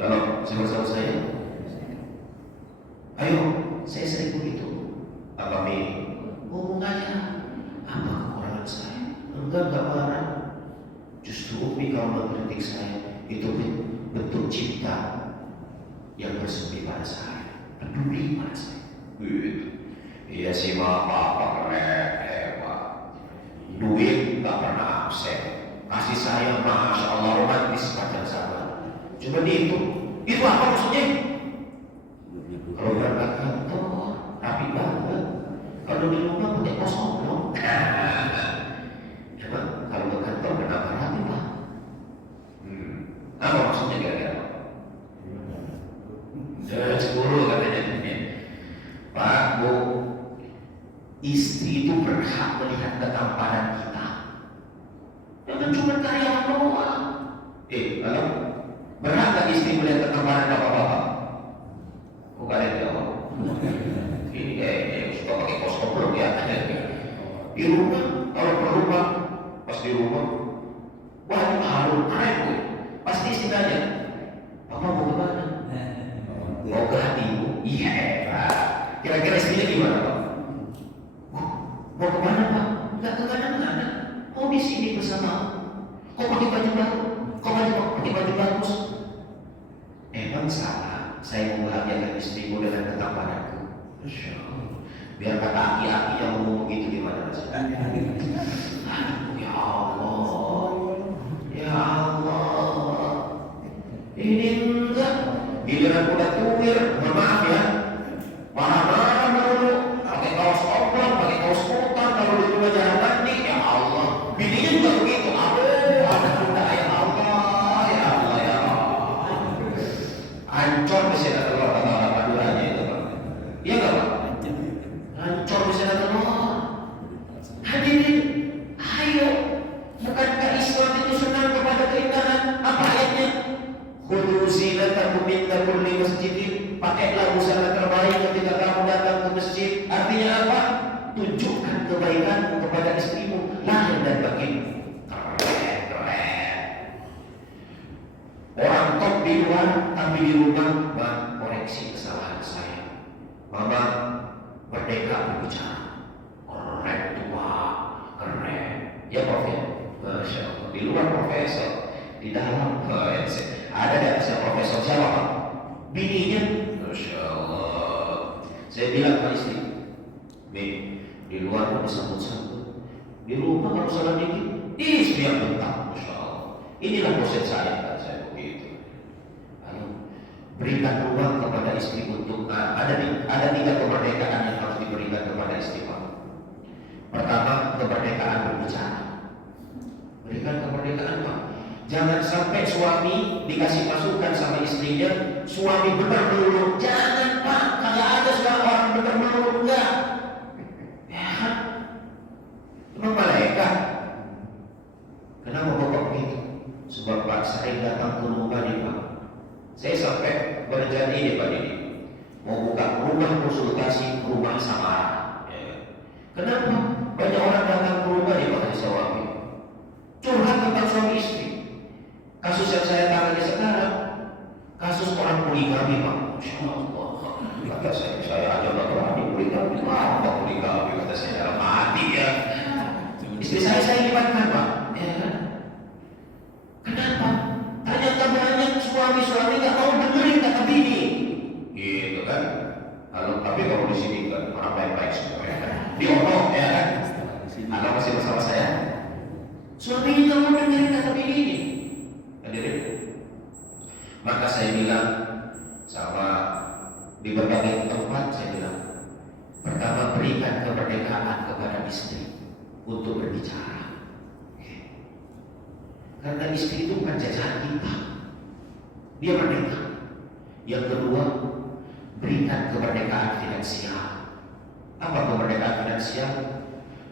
Halo, masih bersama saya. Ayo, saya sering begitu. Apa Mi? Ngomong aja. Apa kekurangan saya? Enggak marah. Justru Umi kalau mengkritik saya itu bentuk cinta yang bersemi pada saya, peduli pada saya. Iya sih Mak, apa keren, hebat. Duit tak pernah absen. Kasih sayang Masya Allah romantis pada sahabat. Cuma itu apa maksudnya? Kalau berangkat kantor rapi banget, kalau di rumah pakai kosong dong. Coba kalau ke kantor kenapa rapi Pak? Apa maksudnya kira-kira? 10 katanya. Pak, Bu, istri itu berhak melihat ketampanan kita. Jangan cuma karyawan doang. Halo? Berhak gak istri melihat ketampanan bapak-bapak? Kok kalian jawab? Ini kayaknya suka pakai kostum ya. Di rumah, kalau perlu Pak, pas di rumah, wah ini harum keren gue. Pasti istri tanya, Papa mau kemana? Mau ke hatimu? Iya. Kira-kira istrinya gimana Pak? Mau kemana Pak? Nggak kemana-mana. Mau di sini bersama. Kok pakai baju baru? Kok pakai baju bagus? Emang salah saya membahagiakan istrimu dengan ketampananku. Masya Allah. Biar kata aki-aki yang ngomong begitu gimana rasanya? Ya Allah, ya Allah. Ini enggak. Giliran udah tuwir, maaf ya. Marah-marah dulu, pakai kaos oblong, pakai kaos kutang, kalau di rumah jarang mandi, ya Allah. Bininya juga begitu. Ya Allah, ya Allah, ya Allah. Hancur bisa kata Allah, kata orang paduannya itu Pak. Iya nggak Pak? Hancur bisa kata Allah. Hadirin, ayo. Bukankah Islam itu senang kepada keindahan? Apa ayatnya? Khudhu zinatakum inda kulli masjidin. Pakailah busana terbaik ketika kamu datang ke masjid. Artinya apa? Tunjukkan kebaikan kepada istrimu, lahir dan batin. Keren. Orang top di luar, tapi di rumah koreksi kesalahan saya. Mama merdeka berbicara. Keren tua, keren. Ya Prof ya? Masya Allah. Di luar profesor, di dalam ada saya profesor siapa Pak? Bininya. Masya Allah. Saya bilang ke istri, di luar mau disambut-sambut, di rumah kalau salah dikit, istri yang bentak. Masya Allah. Inilah proses saya, kan saya begitu. Ayo, berikan ruang kepada istri untuk ada 3 kemerdekaan yang harus diberikan kepada istri Pak. Pertama, kemerdekaan berbicara. Berikan kemerdekaan Pak. Jangan sampai suami dikasih masukan sama istrinya, suami benar dulu. Jangan Pak, kagak ada sekarang orang benar dulu, enggak. Ya, emang malaikat. Kenapa Bapak begitu? Sebab Pak saya datang ke rumah nih Pak. Saya sampai berjanji nih Pak ini mau buka rumah konsultasi rumah samara. Kenapa? Banyak orang datang ke rumah nih Pak suami. Curhat tentang suami istri. Kasus yang saya tangani sekarang, kasus orang poligami Pak. Masya Allah. Kata saya aja nggak berani poligami. Apa poligami? Kata saya mati ya. Istri saya libatkan Pak. Ya kan? Kenapa? Ternyata banyak suami nggak mau dengerin kata bini. Gitu kan? Lalu tapi kalau di sini kan orang baik-baik semua ya kan? Diomong ya kan? Anda masih bersama saya? Suaminya nggak mau dengerin kata bini ini. Hadirin, maka saya bilang sama di berbagai tempat saya bilang, pertama berikan kemerdekaan kepada istri untuk berbicara. Karena istri itu bukan jajahan kita, dia merdeka. Yang kedua, berikan kemerdekaan finansial. Apa kemerdekaan finansial?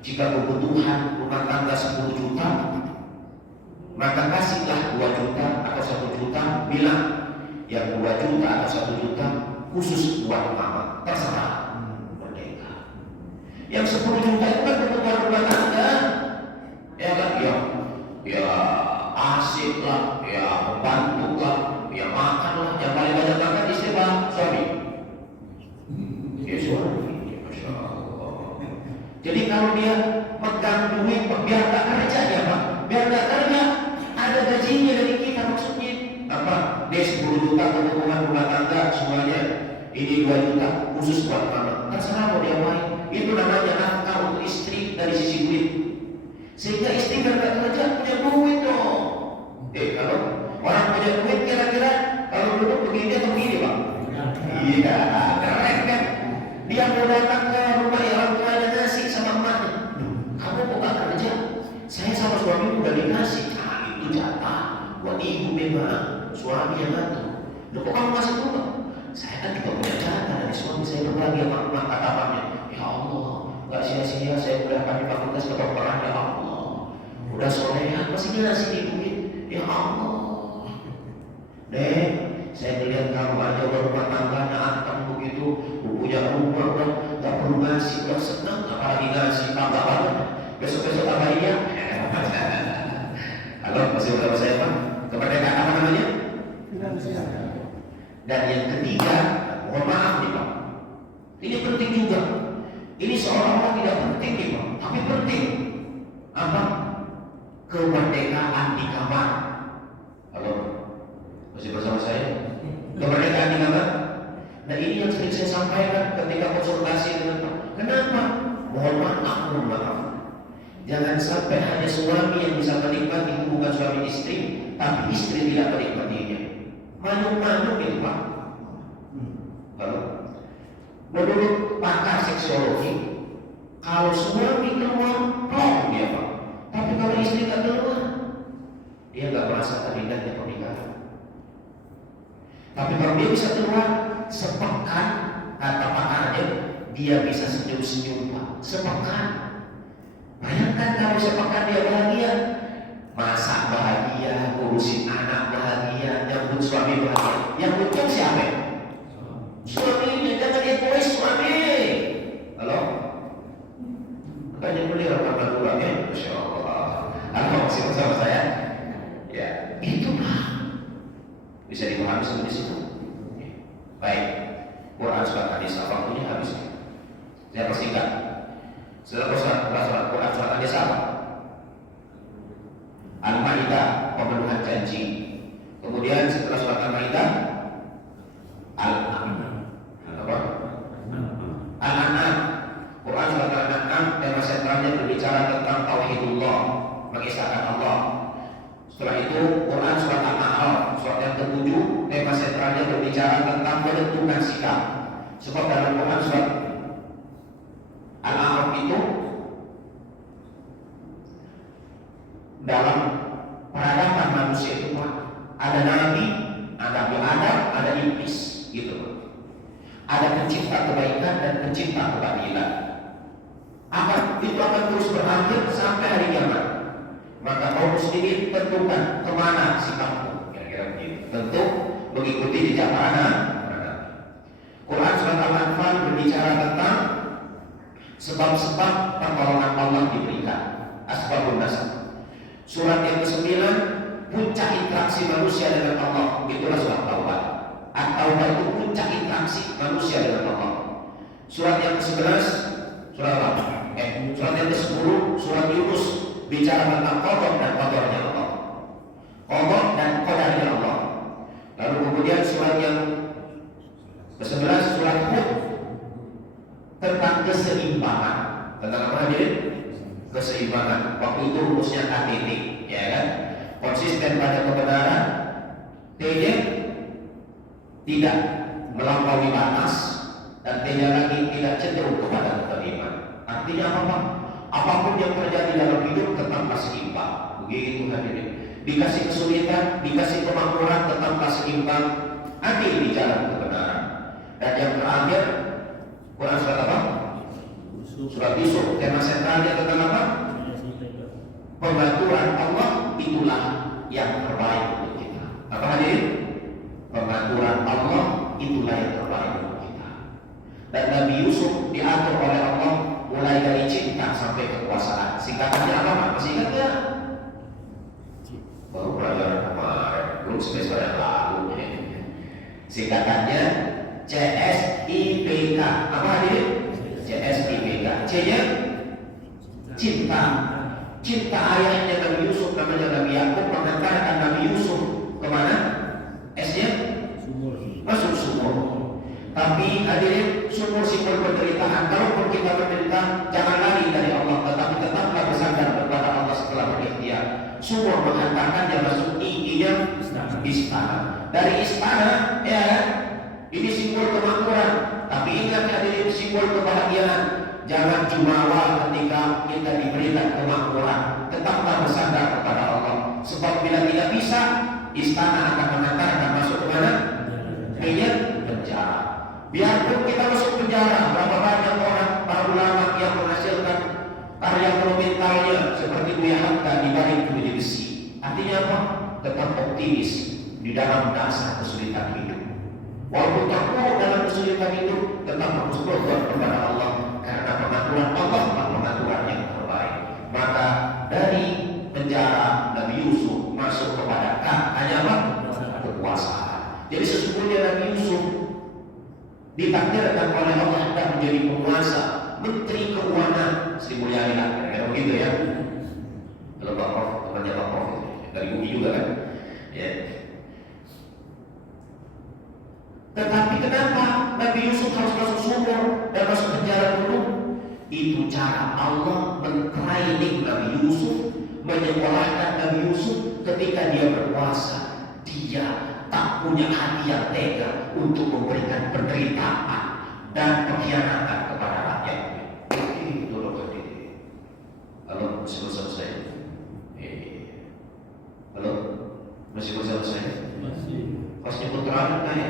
Jika kebutuhan rumah tangga 10 juta, maka kasihlah 2 juta atau 1 juta, bilang yang 2 juta atau 1 juta khusus buat mama, terserah, merdeka. Yang 10 juta itu kan kebutuhan rumah tangga, ya kan, ya asik lah, ya membantu lah, ya makan lah. Yang paling banyak makan istri pak, suami. Ya suami, masya Allah. Jadi kalau dia megang duit, biar tak kerja ya pak, biar tak kerja, ada gajinya dari kita maksudnya. Apa? Dia 10 juta kebutuhan rumah tangga semuanya, ini 2 juta khusus buat mama. Terserah mau dia main. Itu namanya nafkah untuk istri dari sisi duit. Sehingga istri berangkat kerja punya duit dong. Kalau orang punya duit kira-kira kalau duduk begini atau begini pak? Iya, keren kan? Dia mau datang ke rumah orang tuanya ngasih sama emaknya. Kamu kok gak kerja? Saya sama suami udah dikasih. Itu jatah buat ibu memang. Suami yang ngatur. Loh kok kamu masih rumah? Saya kan juga punya jatah dari suami saya berbagi sama emak, kata emaknya. Ya Allah, gak sia-sia saya udah kami fakultas kedokteran, ya Allah. Udah soleha, masih ngasih di duit. Ya Allah, Dek, saya melihat kamu aja rumah tangganya anteng begitu, punya rumah udah gak perlu ngasih, udah senang, apalagi ngasih tambah banget. Besok-besok tambah iya. Halo, masih bersama saya pak. Kemerdekaan apa namanya? Dan yang ketiga, mohon maaf nih pak, ini penting juga. Ini seolah-olah tidak penting nih pak, tapi penting. Apa? Kemerdekaan di kamar. Halo, masih bersama saya? Kemerdekaan di kamar. Nah ini yang sering saya sampaikan ketika konsultasi dengan Pak. Kenapa? Mohon maaf. Jangan sampai hanya suami yang bisa menikmati hubungan suami istri, tapi istri tidak menikmatinya. Malu-malu itu Pak. Halo. Menurut pakar seksiologi, kalau suami keluar, plong dia Pak. Tapi kalau istri tak keluar, dia nggak merasa terindahnya pernikahan. Tapi kalau dia bisa keluar sepekan, kata pakarnya, dia bisa senyum-senyum Pak. Sepekan. Bayangkan kalau sepekan dia bahagia, masak bahagia, ngurusin anak bahagia, nyambut suami bahagia. Yang untung siapa? Suaminya, jangan egois suami. Halo? Makanya beliau akan pulang ya, Masya Allah. Apa masih bersama saya? Ya, itu Pak. Bisa dipahami sampai di situ. Baik, Quran surat hadis waktunya habis. Saya persingkat. Setelah Quran surat hadis apa? Al-Maidah, pemenuhan janji. Kemudian setelah surat Al-Maidah, Al-An'am. Quran surat Al-An'am tema sentralnya berbicara tentang tauhidullah, mengisahkan Allah. Setelah itu Quran surat Al-A'raf, surat yang ke-7, tema sentralnya berbicara tentang menentukan sikap. Sebab dalam Quran surat Al-A'raf itu dalam peradaban manusia itu ada nabi, ada Adam, ada iblis, gitu. Ada pencipta kebaikan dan pencipta kebatilan. Itu akan terus berakhir sampai hari kiamat. Maka kaum muslimin tentukan kemana sikapmu, kira-kira begitu. Tentu mengikuti jejak para Quran surat Al-Anfal berbicara tentang sebab-sebab pertolongan Allah diberikan, asbabun nasab. Surat yang ke-9, puncak interaksi manusia dengan Allah, itulah surat Taubah. At-Taubah itu puncak interaksi manusia dengan Allah. Surat yang ke-11, surat apa? Surat yang ke-10, surat Yunus, bicara tentang qada dan qadarnya Allah. Qada dan qadarnya Allah. Lalu kemudian surat yang ke-11, surat Hud, tentang keseimbangan. Tentang apa hadirin? Keseimbangan. Waktu itu rumusnya KTT, ya kan? Konsisten pada kebenaran, tidak melampaui batas, dan lagi tidak cenderung kepada kezaliman. Artinya apa Pak? Apapun yang terjadi dalam hidup tetaplah seimbang. Begitu hadirin. dikasih kesulitan, dikasih kemakmuran, tetaplah seimbang, adil di jalan kebenaran. Dan yang terakhir, Quran surat apa? Surat Yusuf. Tema sentralnya tentang apa? Pengaturan Allah itulah yang terbaik untuk kita. Apa hadirin? Pengaturan Allah itulah yang terbaik untuk kita. Dan Nabi Yusuf diatur oleh Allah mulai dari cinta sampai kekuasaan. Singkatannya apa? Masih ingat ya? Baru pelajaran kemarin, belum semester yang lalu. Singkatannya CSIPK. Apa hadirin? CSIPK. C-nya cinta. Cinta ayahnya Nabi Yusuf, namanya Nabi Yakub, mengantarkan Nabi Yusuf kemana? S-nya masuk sumur. Tapi hadirin, sumur simbol penderitaan. Kalaupun kita menderita, jangan lari dari Allah, tetapi tetaplah bersandar kepada Allah setelah berikhtiar. Sumur menghantarkan dia masuk I-nya istana. Dari istana, ya, ini simbol kemakmuran. Tapi ingat hadirin, simbol kebahagiaan. Jangan jumawa ketika kita diberikan kemakmuran. Tetaplah bersandar kepada Allah. Sebab bila tidak bisa, istana akan mengantarkan masuk ke mana? Penjara. Biarpun kita masuk penjara, berapa banyak orang, para ulama yang menghasilkan karya monumentalnya seperti Buya Hamka di balik jeruji besi. Artinya apa? Tetap optimis di dalam dasar kesulitan hidup. Walaupun terpuruk dalam kesulitan hidup, tetap harus berdoa kepada Allah. Karena pengaturan Allah adalah pengaturan yang terbaik. Maka dari penjara Nabi Yusuf masuk kepada hanya apa? Kekuasaan. Jadi sesungguhnya Nabi Yusuf ditakdirkan oleh Allah hendak menjadi penguasa, menteri keuangan Sri Mulyani lah, kira-kira begitu ya. Kalau Pak Prof, temannya Pak Prof dari UI juga kan. Ya. Tetapi kenapa Nabi Yusuf harus masuk sumur dan masuk penjara dulu? Itu cara Allah men-training Nabi Yusuf, menyekolahkan Nabi Yusuf ketika dia berkuasa. Dia tak punya hati yang tega untuk memberikan penderitaan dan pengkhianatan kepada rakyatnya. Itu loh hadirin. Halo, masih selesai? Halo, masih selesai? Masih. Pas nyebut terakhir kayak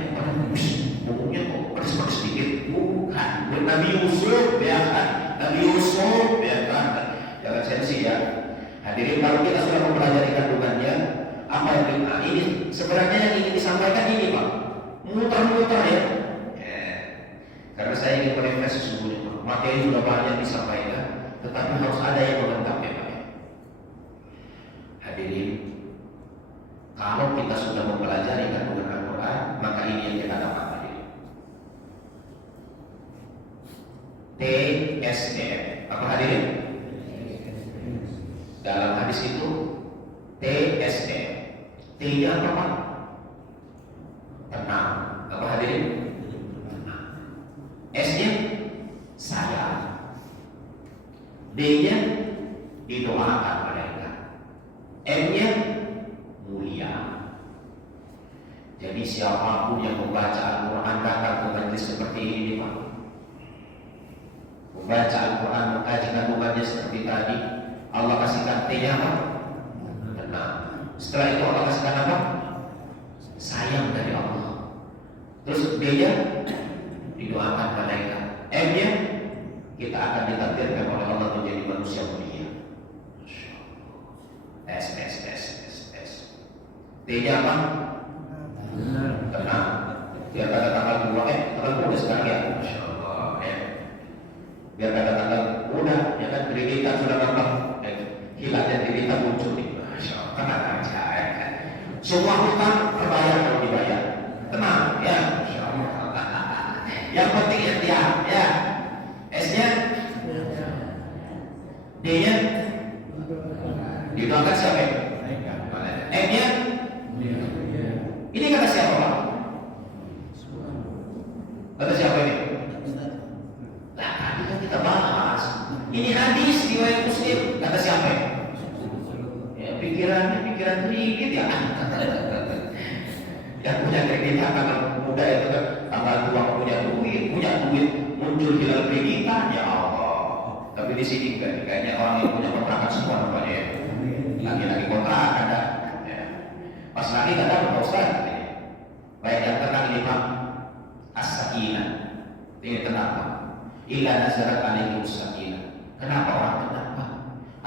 ngomongnya kok pedes-pedes sedikit. Bukan, Nabi Yusuf ya kan? Nabi Yusuf ya kan? Jangan sensi ya. Hadirin, kalau kita sudah mempelajari kandungannya, apa yang ini sebenarnya yang ingin disampaikan ini Pak, muter-muter ya. Karena saya ingin merefresh sesungguhnya Pak. Materi sudah banyak disampaikan, tetapi harus ada yang melengkapi Pak. Hadirin, kalau kita sudah mempelajari kandungan Al-Quran, maka ini yang kita dapat hadirin. TSDM. Apa hadirin? Dalam hadis itu TSDM. T-nya apa Pak? Tenang. Apa hadirin? Tenang. S-nya sayang. D-nya didoakan mereka. M-nya mulia. Jadi siapapun yang membaca Al-Quran datang ke majelis seperti ini Pak, membaca Al-Quran, mengkaji kandungannya seperti tadi, Allah kasihkan T-nya apa? Tenang. Setelah itu Allah kasihkan apa? Sayang dari Allah. Terus D-nya didoakan malaikat. M-nya kita akan ditakdirkan oleh Allah menjadi manusia mulia. T-nya apa? Tenang. Biar kata tanggal 2 tanggal 2 sekarang ya. Masya Allah ya. Biar kata tanggal udah ya kan, derita sudah gampang hilangnya derita muncul nih. Masya Allah, tenang aja ya kan. Semua hutang terbayar kalau dibayar. Tenang ya. Masya Allah. Yang penting ya ya. S-nya D-nya didoakan siapa ya? M-nya ini kata siapa Pak? Kata siapa ini? Nah tadi kan kita bahas. Ini hadis riwayat Muslim. Kata siapa ya? Ya pikirannya pikiran sedikit ya. Yang punya kreditan kalau muda itu kan tanggal 2 punya duit muncul hilal kreditan ya Allah. Tapi di sini kayaknya orang yang punya kontrakan semua namanya ya. Lagi-lagi kontrakan ada. Ya. laki nggak dapat Pak Ustaz. Baik yang tenang ini Pak. As-sakinah. Ini kenapa? Illa nazarat alaikum sakinah. Kenapa orang tenang Pak?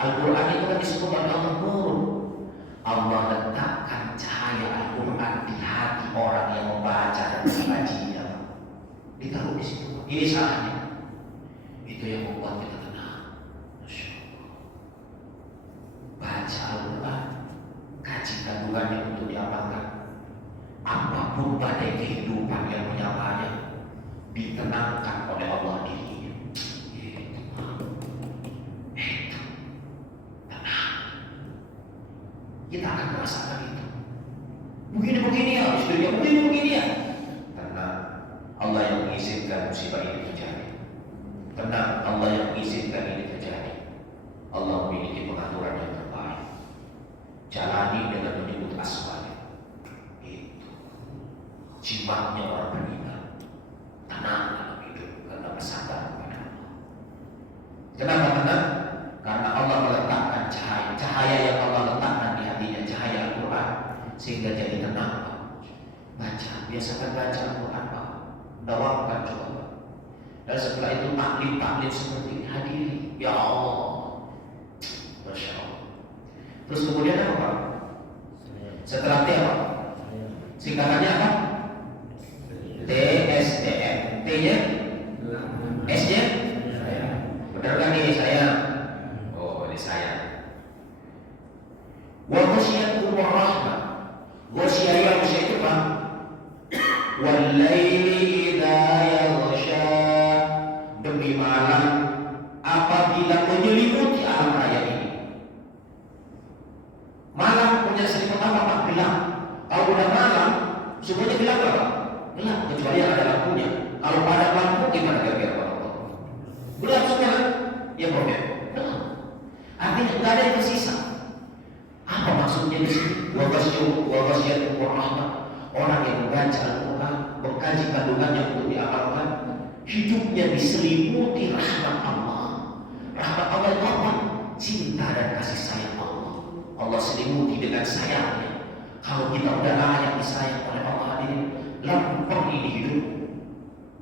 Al-Quran itu kan disebut oleh Allah nur. Allah letakkan cahaya Al-Quran di hati orang yang membaca dan membacanya. Ditaruh di situ. Ini salahnya. Itu yang membuat kita tenang. Masya Allah. Baca Al-Quran, kaji kandungannya untuk diamalkan. Apapun badai kehidupan yang menyapanya, ditenangkan oleh Allah dirinya. Itu tenang. Kita akan merasakan itu. Begini-begini ya, istrinya begini-begini ya. Tenang. Allah yang mengizinkan musibah ini terjadi. Tenang, Allah yang mengizinkan ini terjadi. Allah memiliki pengaturan yang terbaik. Jalani dengan menyebut asmanya. Itu jiwanya orang beriman. Tenang dalam hidup karena kesadaran kepada Allah. Kenapa tenang? Karena Allah meletakkan cahaya yang Allah letakkan di hatinya, cahaya Al-Quran, sehingga jadi tenang. Baca, biasakan baca Al-Quran, Pak. Dawamkan coba. Dan setelah itu taklim seperti ini hadiri. Ya Allah, Masya Allah. Terus kemudian apa Pak? Setelah T apa? Singkatannya apa? TSDM. T-nya? S-nya? Benar kan ini saya? Oh, ini saya. Wa ghasyiyatuhum rahmah. Ghasyiyah itu Pak. Wal laili idza yaghsha. Demi malam apabila menyelimuti alam raya ini. Malam punya sifat apa Pak? Gelap. Kalau udah malam, semuanya gelap apa? Gelap, kecuali ada lampunya. Kalau pada lampu gimana kira-kira Pak? Gelap semua, ya Prof ya? Gelap. Artinya nggak ada yang tersisa. Apa maksudnya di sini? Waqasyatuhum rahmah. Orang yang membaca Al-Quran, mengkaji kandungannya untuk diamalkan, hidupnya diselimuti rahmat Allah. Rahmat Allah itu apa? Cinta dan kasih sayang Allah. Allah selimuti dengan sayangnya. Kalau kita udah layak disayang oleh Allah ini, lapang ini hidup.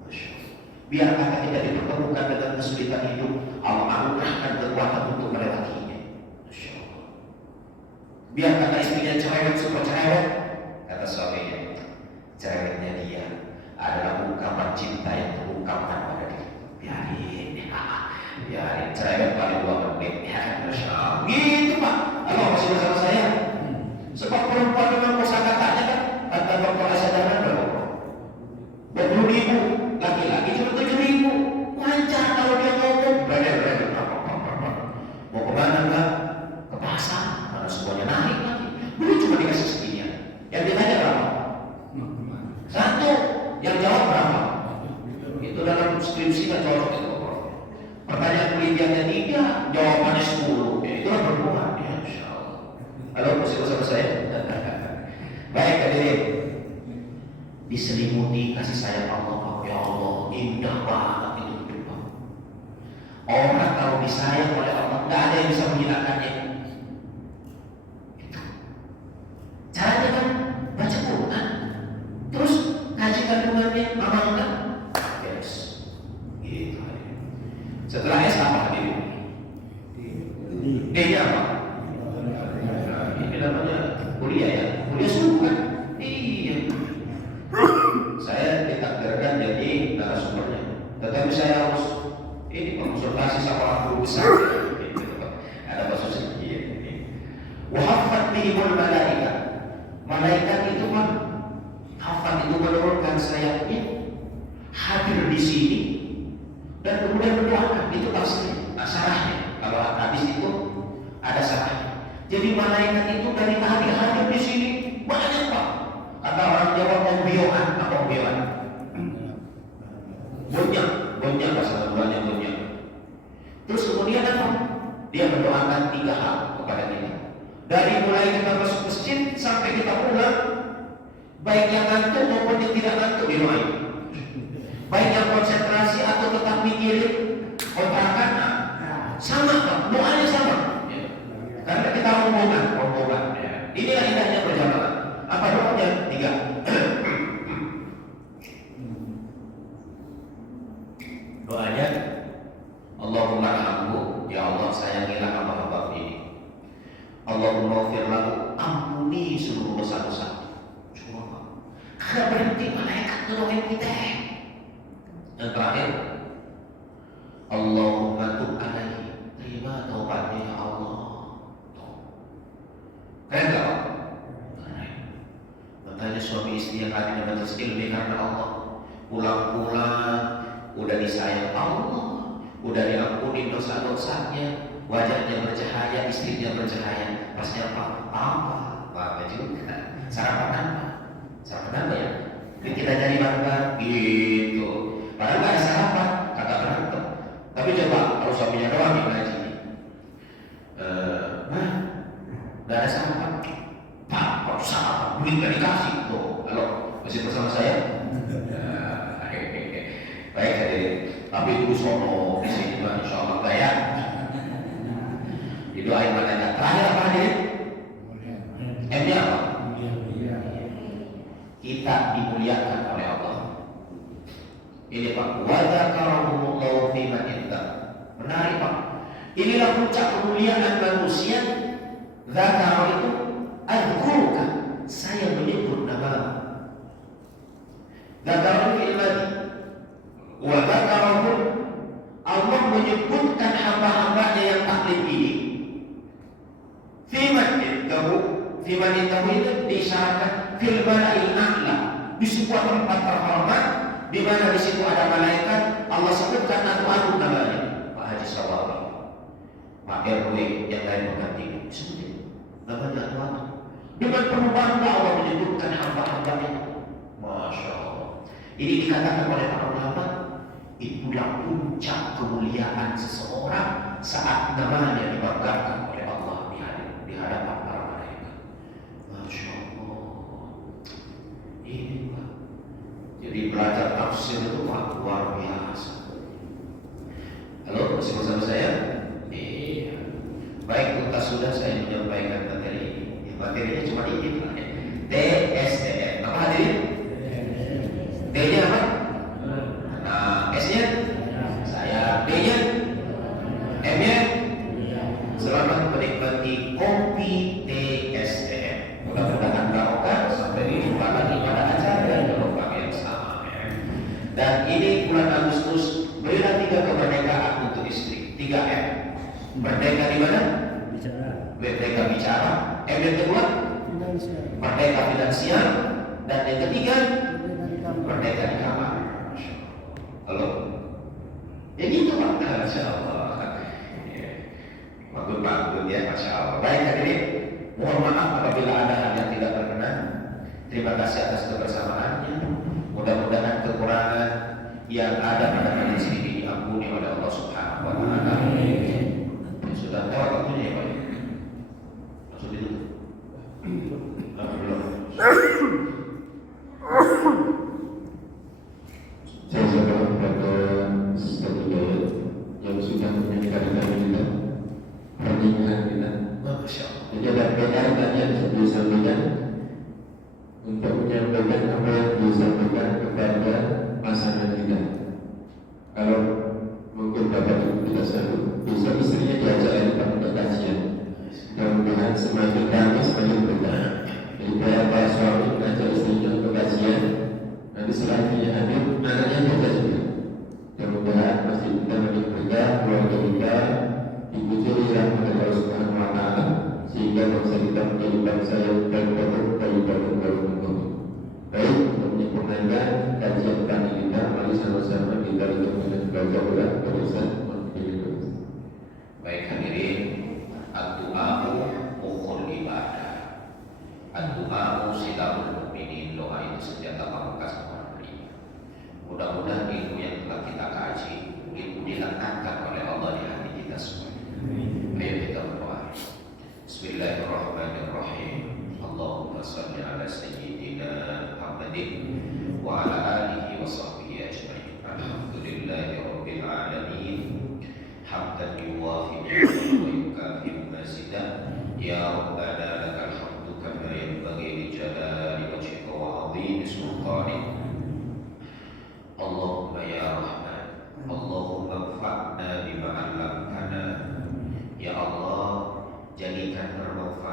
Masya Allah. Biar kita dipertemukan dengan kesulitan hidup, Allah anugerahkan kekuatan untuk melewatinya. Masya Allah. Biar kata istrinya cerewet, suka cerewet, kata suaminya, cerewetnya dia adalah ungkapan cinta yang terungkapkan pada dia. Biarin cerewet paling 2 menit. Ya, Masya Allah. Gitu Pak. Allah masih bersama saya. Sebab perempuan memang kosakatanya kan, kata Dr. Asadana berapa? 20.000. Laki-laki cuma 7.000. Wajar kalau dia ngomong. Berada. Mau kemana Mbak? Ke pasar. Karena semuanya naik lagi. Dulu cuma dikasih segini. Yang ditanya berapa? 1. Yang jawab berapa? Itu dalam skripsi kan cocok itu. Pertanyaan penelitiannya 3, jawabannya 10. Itulah berhubungan. Ya, Insya Allah. Halo, masih bersama saya? Baik, hadirin. Diselimuti kasih sayang Allah. Ya Allah, indah banget itu hidup. Orang kalau disayang oleh Allah, nggak ada yang bisa menghinakannya. Itu. Caranya kan baca Quran, terus kaji kandungannya, amalkan. Yes. Gitu. Setelah S apa hadirin? D-nya apa? Ini namanya kuliah ya. Kuliah suruh kan? Iya. Saya ditakdirkan jadi narasumbernya. Tetapi saya harus ini konsultasi sama orang guru besar. Ada bahasa sedikit. Wahafat bihimul malaikat. Malaikat itu kan hafat itu menurunkan sayapnya, hadir di sini, dan kemudian berdoakan. Itu tafsirnya, sarahnya. Kalau hadis itu ada sarahnya. Jadi malaikat itu dari tadi hadir di sini banyak Pak. Kata orang Jawa ombioan, apa ombioan? Bonyak bahasa Jawa bonyak. Terus kemudian apa? Dia mendoakan 3 hal kepada kita. Dari mulai kita masuk masjid sampai kita pulang, baik yang ngantuk maupun yang tidak ngantuk didoain. Baik yang konsentrasi atau tetap mikirin kontrakan, sama Pak, doanya sama. Karena kita rombongan. Inilah indahnya perjalanan. Apa Allahumma ighfir lahu, ampuni seluruh dosa-dosa. Cuma kada berhenti malaikat nolongin kita. Yang terakhir, Allahumma tub alaihi, terima taubatnya ya Allah. Keren gak Pak? Keren. Makanya suami istri yang hadir dapat ilmu karena Allah, pulang-pulang udah disayang Allah, udah diampuni dosa-dosanya, wajahnya bercahaya, istrinya bercahaya. Pasnya apa juga. Sarapan apa? Sarapan apa ya? Kita cari makan gitu. Padahal gak ada sarapan, kagak berantem. Tapi coba kalau suaminya doang yang ngaji, gak ada sarapan. Kalau sarapan, duit gak dikasih tuh. Halo, masih bersama saya? Baik hadirin. Tapi itu sono di sini mah insya Allah gaya. Didoain malaikat. Terakhir apa hadirin? M-nya apa? Kita dimuliakan oleh Allah. Ini Pak, wa dzakarahumullahu fi man indah. Menarik Pak. Inilah puncak kemuliaan manusia. Dzakara itu adzkuruka, saya menyebut namamu. Dzakara fil madi. Wa dzakarahum, Allah menyebutkan hamba-hambanya yang taklim ini. Fi man indahu, fi man indahu itu disyaratkan fil mala'il a'la, di sebuah tempat terhormat di mana di situ ada malaikat. Allah sebutkan atu namanya Pak Haji Sawawi, Pak RW yang lain mengganti sebutin namanya atu. Dengan penuh bangga Allah menyebutkan hamba-hambanya. Masya Allah. Ini dikatakan oleh para ulama, itulah puncak kemuliaan seseorang saat namanya dibanggakan oleh Allah di hadapan para malaikat. Masya Allah. Ini Pak. Jadi belajar tafsir itu Pak luar biasa. Halo, masih bersama saya? Iya. Baik, tuntas sudah saya menyampaikan materi ini. Materinya cuma ini Pak. TSDM. Apa hadirin? D-nya apa? Nah, S-nya? Saya. B-nya? M-nya? Selamat menikmati kopi TSDM. Mudah-mudahan barokah sampai jumpa lagi pada acara barokah yang sama. Dan ini bulan Agustus, berilah 3 kemerdekaan untuk istri. 3M. Merdeka di mana? Bicara. Merdeka bicara. M yang kedua? Finansial. Merdeka finansial. Dan yang ketiga? Merdeka di kamar. Halo? Ya gitu Pak. Masya Allah. Bagus ya, Masya Allah. Baik hadirin, mohon maaf apabila ada hal yang tidak berkenan. Terima kasih atas kebersamaannya. Mudah-mudahan kekurangan yang ada pada majelis ini diampuni oleh Allah Subhanahu wa Ta'ala. Sudah tahu waktunya ya Pak? Maksud itu? Belum. Saya sampaikan kepada Ustaz Hidayat yang sudah menyampaikan kita pernikahan kita. Jadi ada PR tadi yang sudah disampaikan untuk menyampaikan apa yang disampaikan kepada pasangan kita. Kalau mungkin Bapak Ibu tidak sanggup, bisa istrinya diajak lagi pada kajian. Mudah-mudahan semakin kami semakin berkah. Jadi PR suami mengajak istrinya untuk kajian. Nanti setelah istrinya hadir, anaknya baca juga. Mudah-mudahan masjid kita makin berkah, keluarga kita dikucuri rahmat Allah Subhanahu wa Ta'ala, sehingga bangsa kita menjadi bangsa yang baik. Baik, untuk menyempurnakan kajian kami kita, mari sama-sama kita dengan belajar berusaha. Baik hadirin, ad-du'a'u ukhul ibadah. Ad-du'a'u silahul mu'minin. Doa itu senjata pamungkas orang beriman. Mudah-mudahan ilmu yang telah kita kaji, ilmu diletakkan oleh Allah di hati kita semua. Ayo kita berdoa. Bismillahirrahmanirrahim. Allahumma salli ala sayyidina Muhammadin wa ala alihi wa sahbihi ajma'in. Alhamdulillahi rabbil alamin. Hamdan yuwafi ni'amahu wa yukafi'u mazidah. Ya Rabbana lakal hamdu kama yanbaghi li jalali wajhika wa 'azimi sultanik. Allahumma ya Rahman, Allahumma anfa'na bima 'allamtana. Ya Allah, jadikan bermanfaat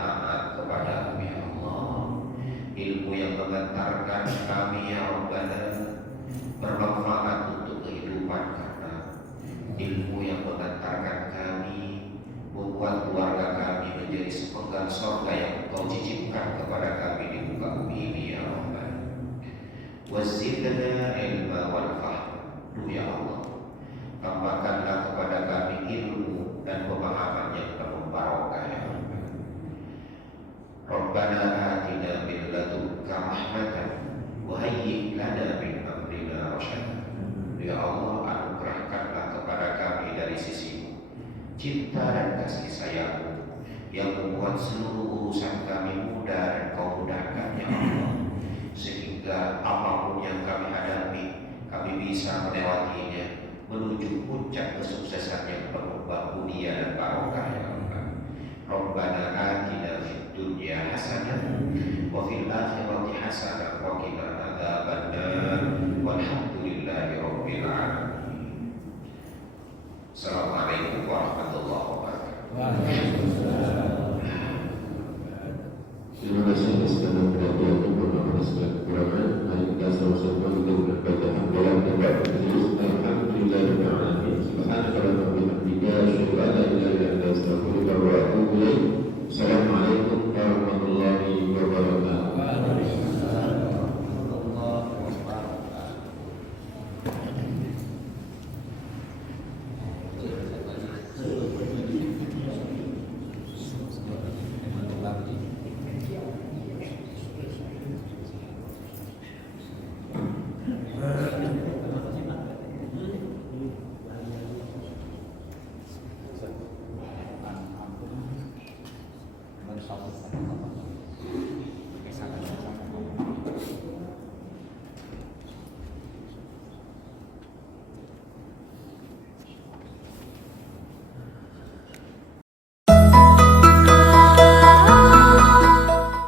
taat kepada-Mu ya Allah, ilmu yang mengantarkan kami ya Rabbana bermanfaat untuk kehidupan kami, ilmu yang mengantarkan kami membuat keluarga kami menjadi sepenggal surga yang Engkau cicipkan kepada kami di muka bumi ini ya Rabbana. Wazidna ilma wal fahma ya Allah, tambahkanlah kepada kami ilmu dan pemahaman yang penuh barokah ya Rabbana. Rabbana atina min ladunka rahmatan wa hayyi' lana min amrina rasyada. Ya Allah, anugerahkanlah kepada kami dari sisi cinta dan kasih sayang-Mu yang membuat seluruh urusan kami mudah dan Kau mudahkan ya Allah, sehingga apapun yang kami hadapi kami bisa melewatinya menuju puncak kesuksesan yang penuh bahagia dan barokah ya Allah. Rabbana atina fid dunya hasanah wa fil akhirati hasanah wa qina adzabannar walhamdulillahi rabbil alamin. Assalamualaikum warahmatullahi wabarakatuh.